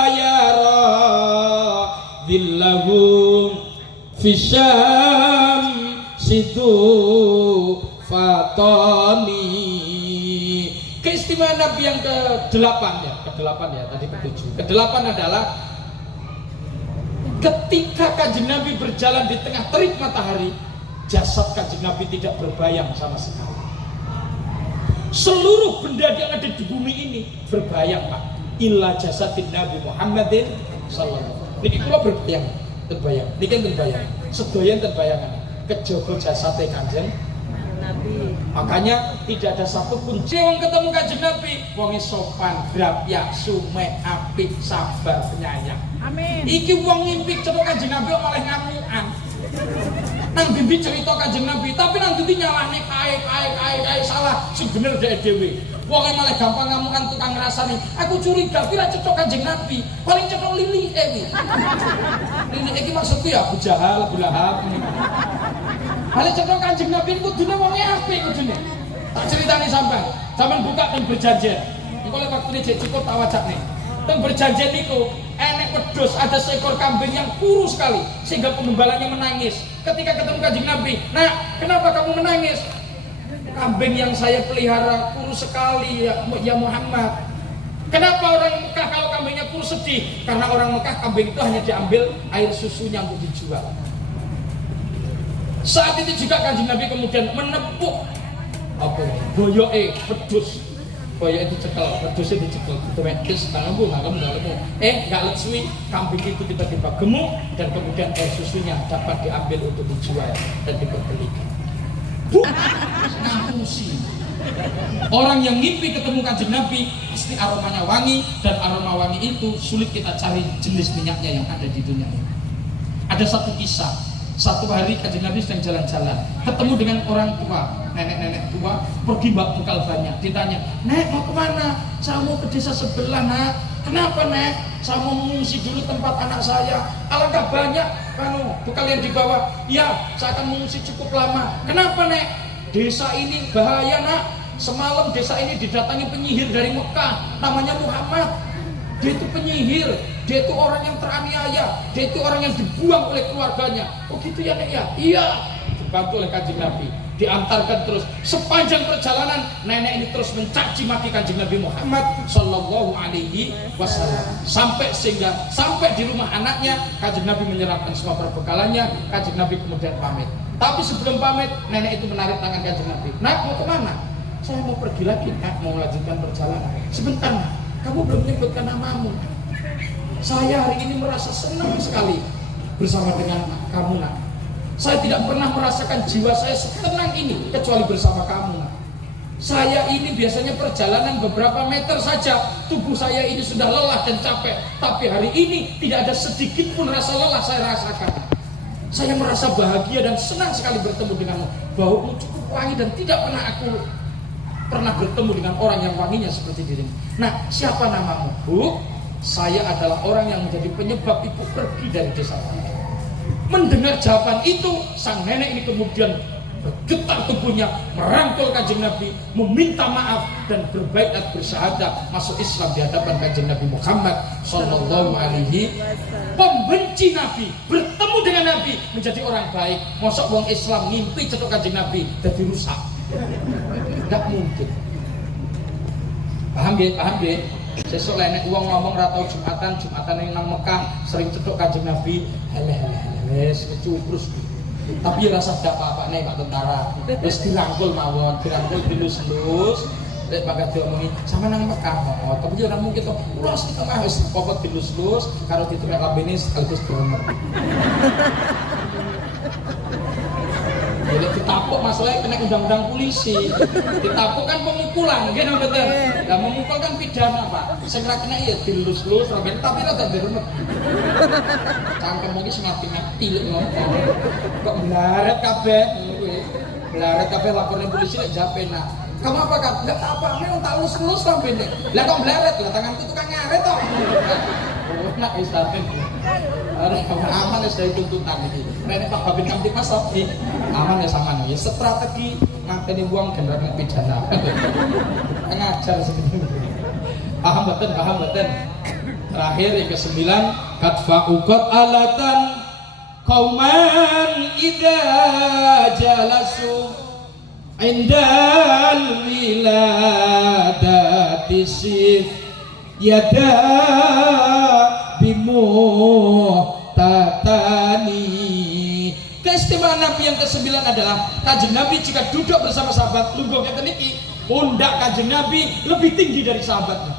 yara dhillahum fi syam situ fatani. Keistimewaan Nabi yang ke-8 ya, tadi ke-7. Ke-8 adalah ketika Kanjeng Nabi berjalan di tengah terik matahari, jasad Kanjeng Nabi tidak berbayang sama sekali. Seluruh benda yang ada di bumi ini berbayang Pak. Illa jasadin Nabi Muhammadin sallallahu alaihi wasallam. Niki kula berbayang, terbayang. Niki terbayang. Sedoyan terbayangan. Kejogo jasate Kanjeng Nabi. Makanya tidak ada satupun wong ketemu Kanjeng Nabi wonge sopan, grapyak, sumek, apik, sabar, penyayang. Amin. Iki wong ngimpi cetok Kanjeng Nabi malah ngamukan. Nang dindi cerita Kanjeng Nabi, tapi nang dindi nyalahne kae salah sing bener dhek dhewe. Wonge malah gampang ngamukan tukang ngrasani. Aku curiga kira cetok Kanjeng Nabi, paling cetok lili iki. Lili iki maksudku ya Abu Jahal, Abu Lahab. Paling cetok Kanjeng Nabi kudune wonge apik kudune. Tak critani sampean buka teng berjanjian. Engko lek waktune jek cukup tak wajane. Teng berjanjian niku enek wedhus ada seekor kambing yang kurus sekali sehingga pengembalanya menangis ketika ketemu Kanjeng Nabi. Nah, kenapa kamu menangis? Kambing yang saya pelihara kurus sekali ya Muhammad. Kenapa orang Mekah kalau kambingnya kurus sedih? Karena orang Mekah kambing itu hanya diambil air susunya untuk dijual. Saat itu juga Kanjeng Nabi kemudian menepuk boyoke wedhus. Boyok itu cekel, wedhusnya dicekel. Wedhus tanganmu, kamu enggak let kambing itu tiba-tiba gemuk dan kemudian air susunya dapat diambil untuk dijual dan diperbelikan. Ngapusi. Orang yang ngimpi ketemu Kanjeng Nabi pasti aromanya wangi, dan aroma wangi itu sulit kita cari jenis minyaknya yang ada di dunia ini. Ada satu kisah, satu hari Kanjeng Nabi sedang jalan-jalan, ketemu dengan orang tua, nenek-nenek tua, pergi bawa bekal banyak. Ditanya, "Nek, mau kemana?" "Saya mau ke desa sebelah, Nak." "Kenapa, Nek?" "Saya mau mengungsi dulu tempat anak saya." "Alangkah banyak bekal yang dibawa." "Ya, saya akan mengungsi cukup lama." "Kenapa, Nek?" "Desa ini bahaya, Nak. Semalam desa ini didatangi penyihir dari Mekah, namanya Muhammad. Dia itu penyihir, dia itu orang yang teraniaya, dia itu orang yang dibuang oleh keluarganya." "Oh gitu ya, Nek ya?" "Iya." Dibantu oleh Kanjeng Nabi, diantarkan terus. Sepanjang perjalanan nenek ini terus mencaci maki Kanjeng Nabi Muhammad sallallahu alaihi wasallam, sampai di rumah anaknya Kanjeng Nabi menyerahkan semua perbekalannya. Kanjeng Nabi kemudian pamit. Tapi sebelum pamit, nenek itu menarik tangan Kanjeng Nabi. "Nak, mau kemana?" "Saya mau pergi lagi, Nak, mau melanjutkan perjalanan." "Sebentar, Nak, kamu belum menyebutkan namamu." "Saya hari ini merasa senang sekali bersama dengan kamu, Nak. Saya tidak pernah merasakan jiwa saya setenang ini kecuali bersama kamu, Nak. Saya ini biasanya perjalanan beberapa meter saja, tubuh saya ini sudah lelah dan capek. Tapi hari ini tidak ada sedikit pun rasa lelah saya rasakan. Saya merasa bahagia dan senang sekali bertemu denganmu. Baumu cukup wangi dan tidak pernah bertemu dengan orang yang wanginya seperti dirimu. Nah, siapa namamu?" "Bu, saya adalah orang yang menjadi penyebab ibu pergi dari desa kami." Mendengar jawaban itu, sang nenek ini kemudian bergetar tubuhnya, merangkul Kanjeng Nabi, meminta maaf dan berbaikat bersyahadat masuk Islam di hadapan Kanjeng Nabi Muhammad sallallahu alaihi. Pembenci Nabi bertemu bertemu dengan Nabi menjadi orang baik. Mosok wong Islam ngimpi cetok Kanjeng Nabi jadi rusak. Enggak mungkin. Paham nggih? Sesuk nek wong ngomong ra tau Jumatan yang nang Mekah sering cetok Kanjeng Nabi, wis kecuprus. Tapi rasa gak apa-apa nih Pak Tentara. Wis dirangkul mawon, dirangkul dilus-lus. Lek bakal diomongi sama nang Mekah, tapi ora mungkin to. Ulas di tengah wis pokok dilus-lus karo ditumek lambene sekaligus bremet. Jadi ditapuk masalahnya kena undang-undang polisi. Ditapuk kan pemukulan, nggih napa mboten? Lah memukul kan pidana, Pak. Sing ra kena ya dilus-lus tapi rada bremet. Cangkem iki sing mati-mati lek ngomong. Kok melarat kabeh ngono kuwi. Melarat kabeh laporin polisi lek japena. Kamu apa kan? Enggak apa, memang tak lulus sampai ini. Lah kok bleret? Lah tanganku tukang ngaret toh. Oh, nak wis sampe. Aman wis dari tuntutan iki. Nek Pak Babin Kamtipmas iki aman ya sama nih. Strategi nganteni wong generasi pidana. Ngajar sebenarnya. Paham betul. Terakhir yang ke-9, kadfa'uqat alatan qauman idza jalasu indal wiladati sif yada bimuhtatani. Keistimewaan Nabi yang ke-9 adalah Kanjeng Nabi jika duduk bersama sahabat lungguh ngeten iki, pundak Kanjeng Nabi lebih tinggi dari sahabatnya.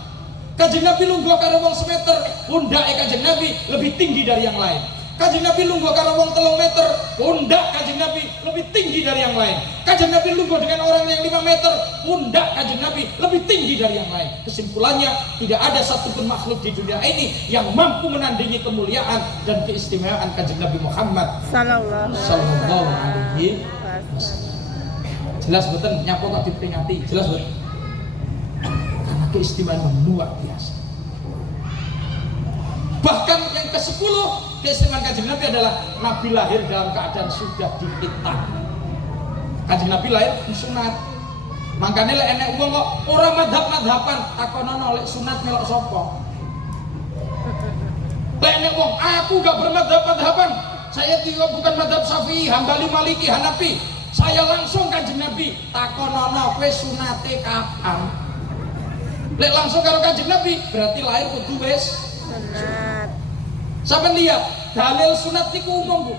Kanjeng Nabi lungguh karo wong semeter, pundake Kanjeng Nabi lebih tinggi dari yang lain. Kanjeng Nabi lungguh karo wong 3 meter, pundak Kanjeng Nabi lebih tinggi dari yang lain. Kanjeng Nabi lungguh dengan orang yang 5 meter, pundak Kanjeng Nabi lebih tinggi dari yang lain. Kesimpulannya, tidak ada satupun makhluk di dunia ini yang mampu menandingi kemuliaan dan keistimewaan Kanjeng Nabi Muhammad sallallahu alaihi wasallam. Jelas betul, nyapa kok diperingati, jelas betul. Karena keistimewaan luar biasa. Bahkan yang ke-10 keistimewaan Kanjeng Nabi adalah Nabi lahir dalam keadaan sudah dipitah. Kanjeng Nabi lahir sunat. Makanya lek enek wong kok ora madhab-madhaban takonono lek sunat melok sapa. Lek enek wong aku gak bermadhab-madhaban, saya juga bukan madhab Syafi'i, Hambali, Maliki, Hanafi. Saya langsung Kanjeng Nabi takonono kowe sunate kapan? Lek langsung karo Kanjeng Nabi berarti lahir kudu wis sunat. Sampeyan lihat dalil sunat niku umum Bu.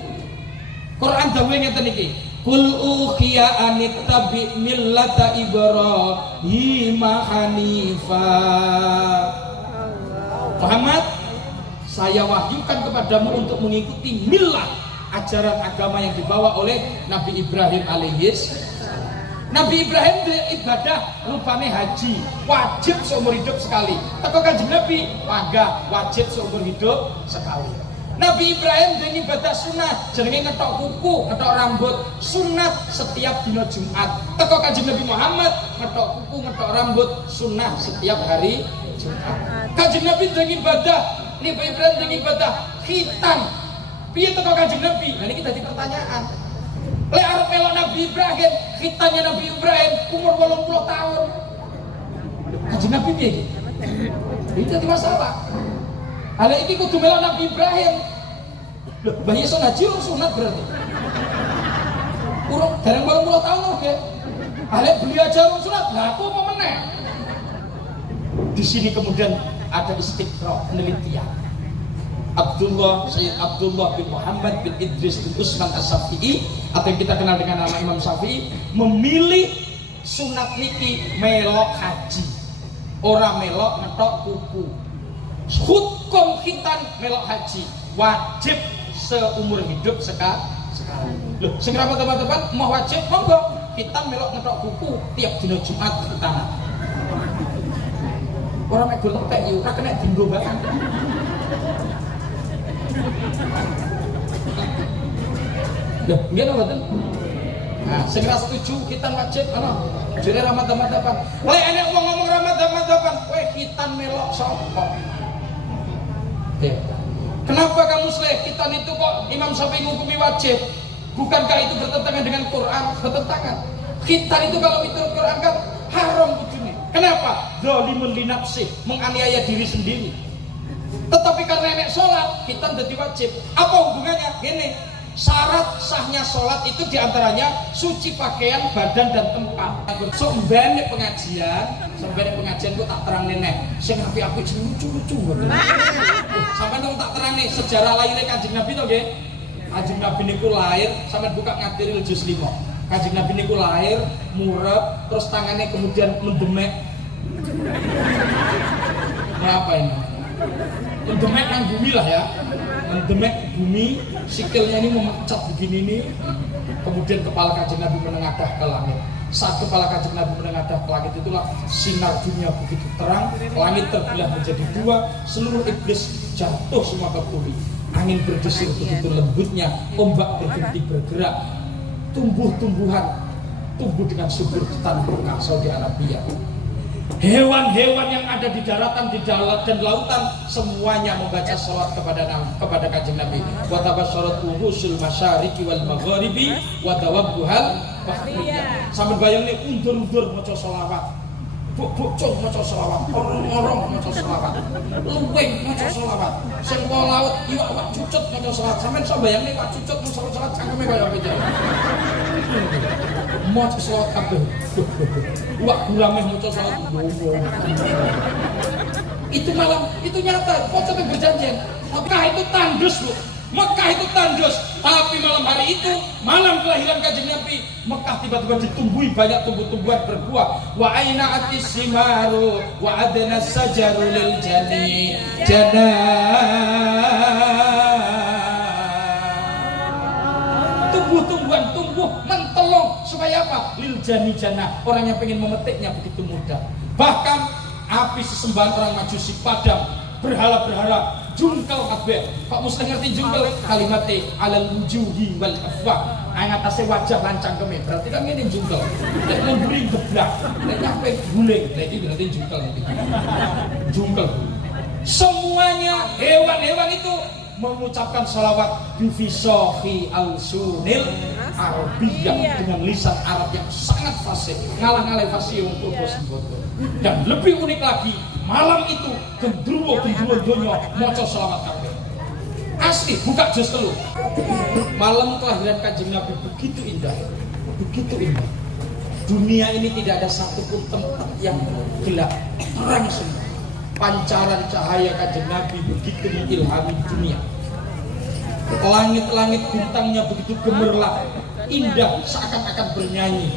Quran dawuhe ngeten iki. Qul ukhiya anittabi millata Ibrahim hanifa. Muhammad, saya wahyukan kepadamu untuk mengikuti millah, ajaran agama yang dibawa oleh Nabi Ibrahim alaihis. Nabi Ibrahim beribadah rupane haji, wajib seumur hidup sekali. Teko Kanjeng Nabi, mangga wajib seumur hidup sekali. Nabi Ibrahim dengan ibadah sunat, jenenge ngetok kuku, ngetok rambut, sunat setiap dina Jumat. Teko Kanjeng Nabi Muhammad, ngetok kuku, ngetok rambut, sunat setiap hari Jumat. Kanjeng Nabi dengan ibadah, Nabi Ibrahim dengan ibadah khitan. Piye teko Kanjeng Nabi? Nah ini dadi pertanyaan. Lek arep melok Nabi Ibrahim, khitannya Nabi Ibrahim umur 80 tahun. Kanjeng Nabi piye iki? Ini dadi masalah. Hal ini kudu melok Nabi Ibrahim. Loh, Mbah Yesus ngaji urung sunat berarti. Urung dereng 80 tahun lho, nggih. Hal beliau aja urung sunat, lah aku apa meneh? Di sini kemudian ada istiqra penelitian. Sayyid Abdullah bin Muhammad bin Idris bin Usman As-Syafi'i atau yang kita kenal dengan nama Imam Syafi'i memilih sunat niki melok haji, orang melok ngetok kuku. Hukum khitan melok haji wajib seumur hidup sekali. Loh, sing ra teman-teman mau wajib monggo khitan melok ngetok kuku tiap dina Jumat khitan. Orang mek golek tek yo ora kena dinggo banget. Loh, nggih lho mboten. Nah, sing ra setuju khitan wajib ana. Jare ramadhan-madhapan. Lek enek wong ngomong ramadhan-madhapan, kowe khitan melok sapa? Kenapa kamu seleh khitan itu kok Imam Syafi'i menghukumi wajib? Bukankah itu bertentangan dengan Quran? Bertentangan. Khitan itu kalau itu Quran kan haram kudune. Kenapa? Dzalimun li nafsi, menganiaya diri sendiri. Tetapi karena enek sholat, kita jadi wajib. Apa hubungannya? Gini, syarat sahnya sholat itu diantaranya suci pakaian, badan dan tempat. Sampai pengajian gua tak terang nenek. Sing api-api lucu-lucu. Sampai dong tak terang nih sejarah lahirnya Kanjeng Nabi tuh, nggih. Kanjeng Nabi niku lahir, sampai buka ngatiril juz 5. Kanjeng Nabi niku lahir, murep, terus tangannya kemudian mendemek. Apa ini? Mendemek nang bumi lah ya, mendemek bumi, sikilnya ini memecat begini nih, kemudian kepala Kanjeng Nabi menengadah ke langit. Saat kepala Kanjeng Nabi menengadah ke langit itulah sinar dunia begitu terang, langit terbelah menjadi dua, seluruh iblis jatuh semua ke bumi, angin berdesir begitu lembutnya, ombak berhenti bergerak, tumbuh-tumbuhan tumbuh dengan subur di tanah Mekah Saudi Arabia. Hewan-hewan yang ada di daratan, di darat dan lautan semuanya membaca salawat kepada Kanjeng Nabi. Wa tabasyarat urusul masyariqi wal magharibi wa dawabbuhal bahriyah. Sampe bayangne undur-undur maca selawat. Buk-buk maca selawat, orang-orang maca selawat. Luwih maca selawat. Sing po laut iwak wak cucut maca selawat. Sampeyan iso bayangne wak cucut maca selawat cangkeme kaya apa iki. Maca selawat kabeh. Wak gurameh maca selawat. Itu malam, itu nyata, kok sampai berjanjian. Mekah itu tandus, Bu. Mekah itu tandus. Tapi malam hari itu, malam kelahiran Kanjeng Nabi, Mekah tiba-tiba ditumbuhi banyak tumbuh-tumbuhan berbuah. Wa aina atis simaru wa adna sajaru lil jani jana. Tumbuh-tumbuhan tumbuh mentelong supaya apa? Lil jani jana. Orang yang pengen memetiknya begitu mudah. Bahkan api sesembahan orang Majusi padam, berhala-berhala jungkel kabeh. Kok mesti ngerti jungkel? Kalimatnya alal wujuhi wal afwah. Ayat atasnya wajah lancang keme. Berarti kan ini jungkel. Nek memberi geblak, nek nyampe guling. Nek iki berarti jungkel iki. Jungkel. Semuanya hewan-hewan itu mengucapkan salawat bifisohi al-sunil Arabiyah dengan lisan Arab yang sangat fasih, ngalah-ngalah fasih yang berbos-bos. Dan lebih unik lagi, malam itu gendruwo dunya maca selawat kabeh. Asli, buka juz 3. Malam kelahiran Kanjeng Nabi begitu indah, begitu indah. Dunia ini tidak ada satupun tempat yang gelap, terang semua. Pancaran cahaya Kanjeng Nabi begitu mengilhami dunia. Langit-langit bintangnya begitu gemerlap, indah seakan-akan bernyanyi.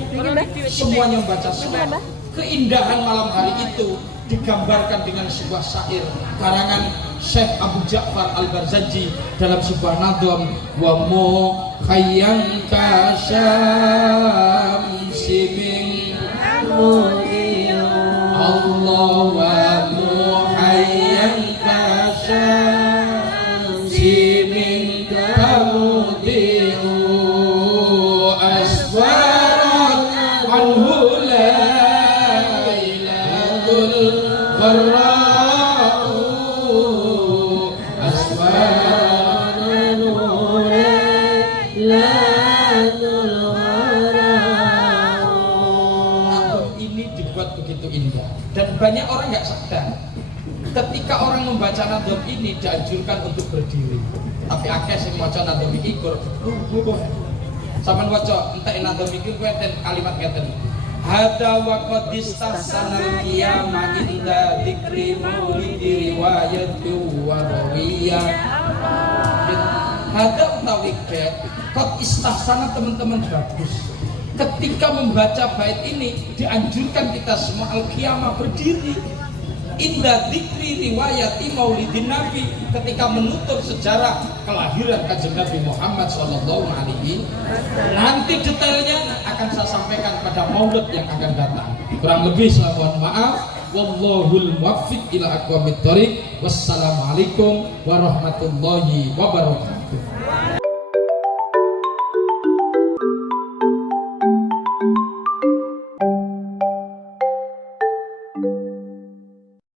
Semuanya membaca selawat. Keindahan malam hari itu digambarkan dengan sebuah syair karangan Syekh Abu Ja'far Al-Barzaji dalam sebuah nadham wa mukhayyan kasyamsi min Allah wa mukhayyan kasyamsi min kamudi'u aswarat anhu dan banyak orang nggak sadar ketika orang membaca nadham ini dianjurkan untuk berdiri, tapi akeh sing maca nadham iki kur sampean waca entek nadham iki kuwi kalimat ngeten hada wa qad istahsanal qiyamah inda dzikri maulidi riwayatu wa rawiyah. Hada utawi qad istahsana teman-teman bagus. Ketika membaca bait ini dianjurkan kita semua al-qiyamah berdiri. Inda dzikri riwayati maulidin Nabi, ketika menutur sejarah kelahiran Kanjeng Nabi Muhammad sallallahu alaihi. Nanti detailnya akan saya sampaikan pada maulid yang akan datang. Kurang lebih saya mohon maaf. Wallahul muwaffiq ila aqwamit thoriq. Wassalamualaikum warahmatullahi wabarakatuh.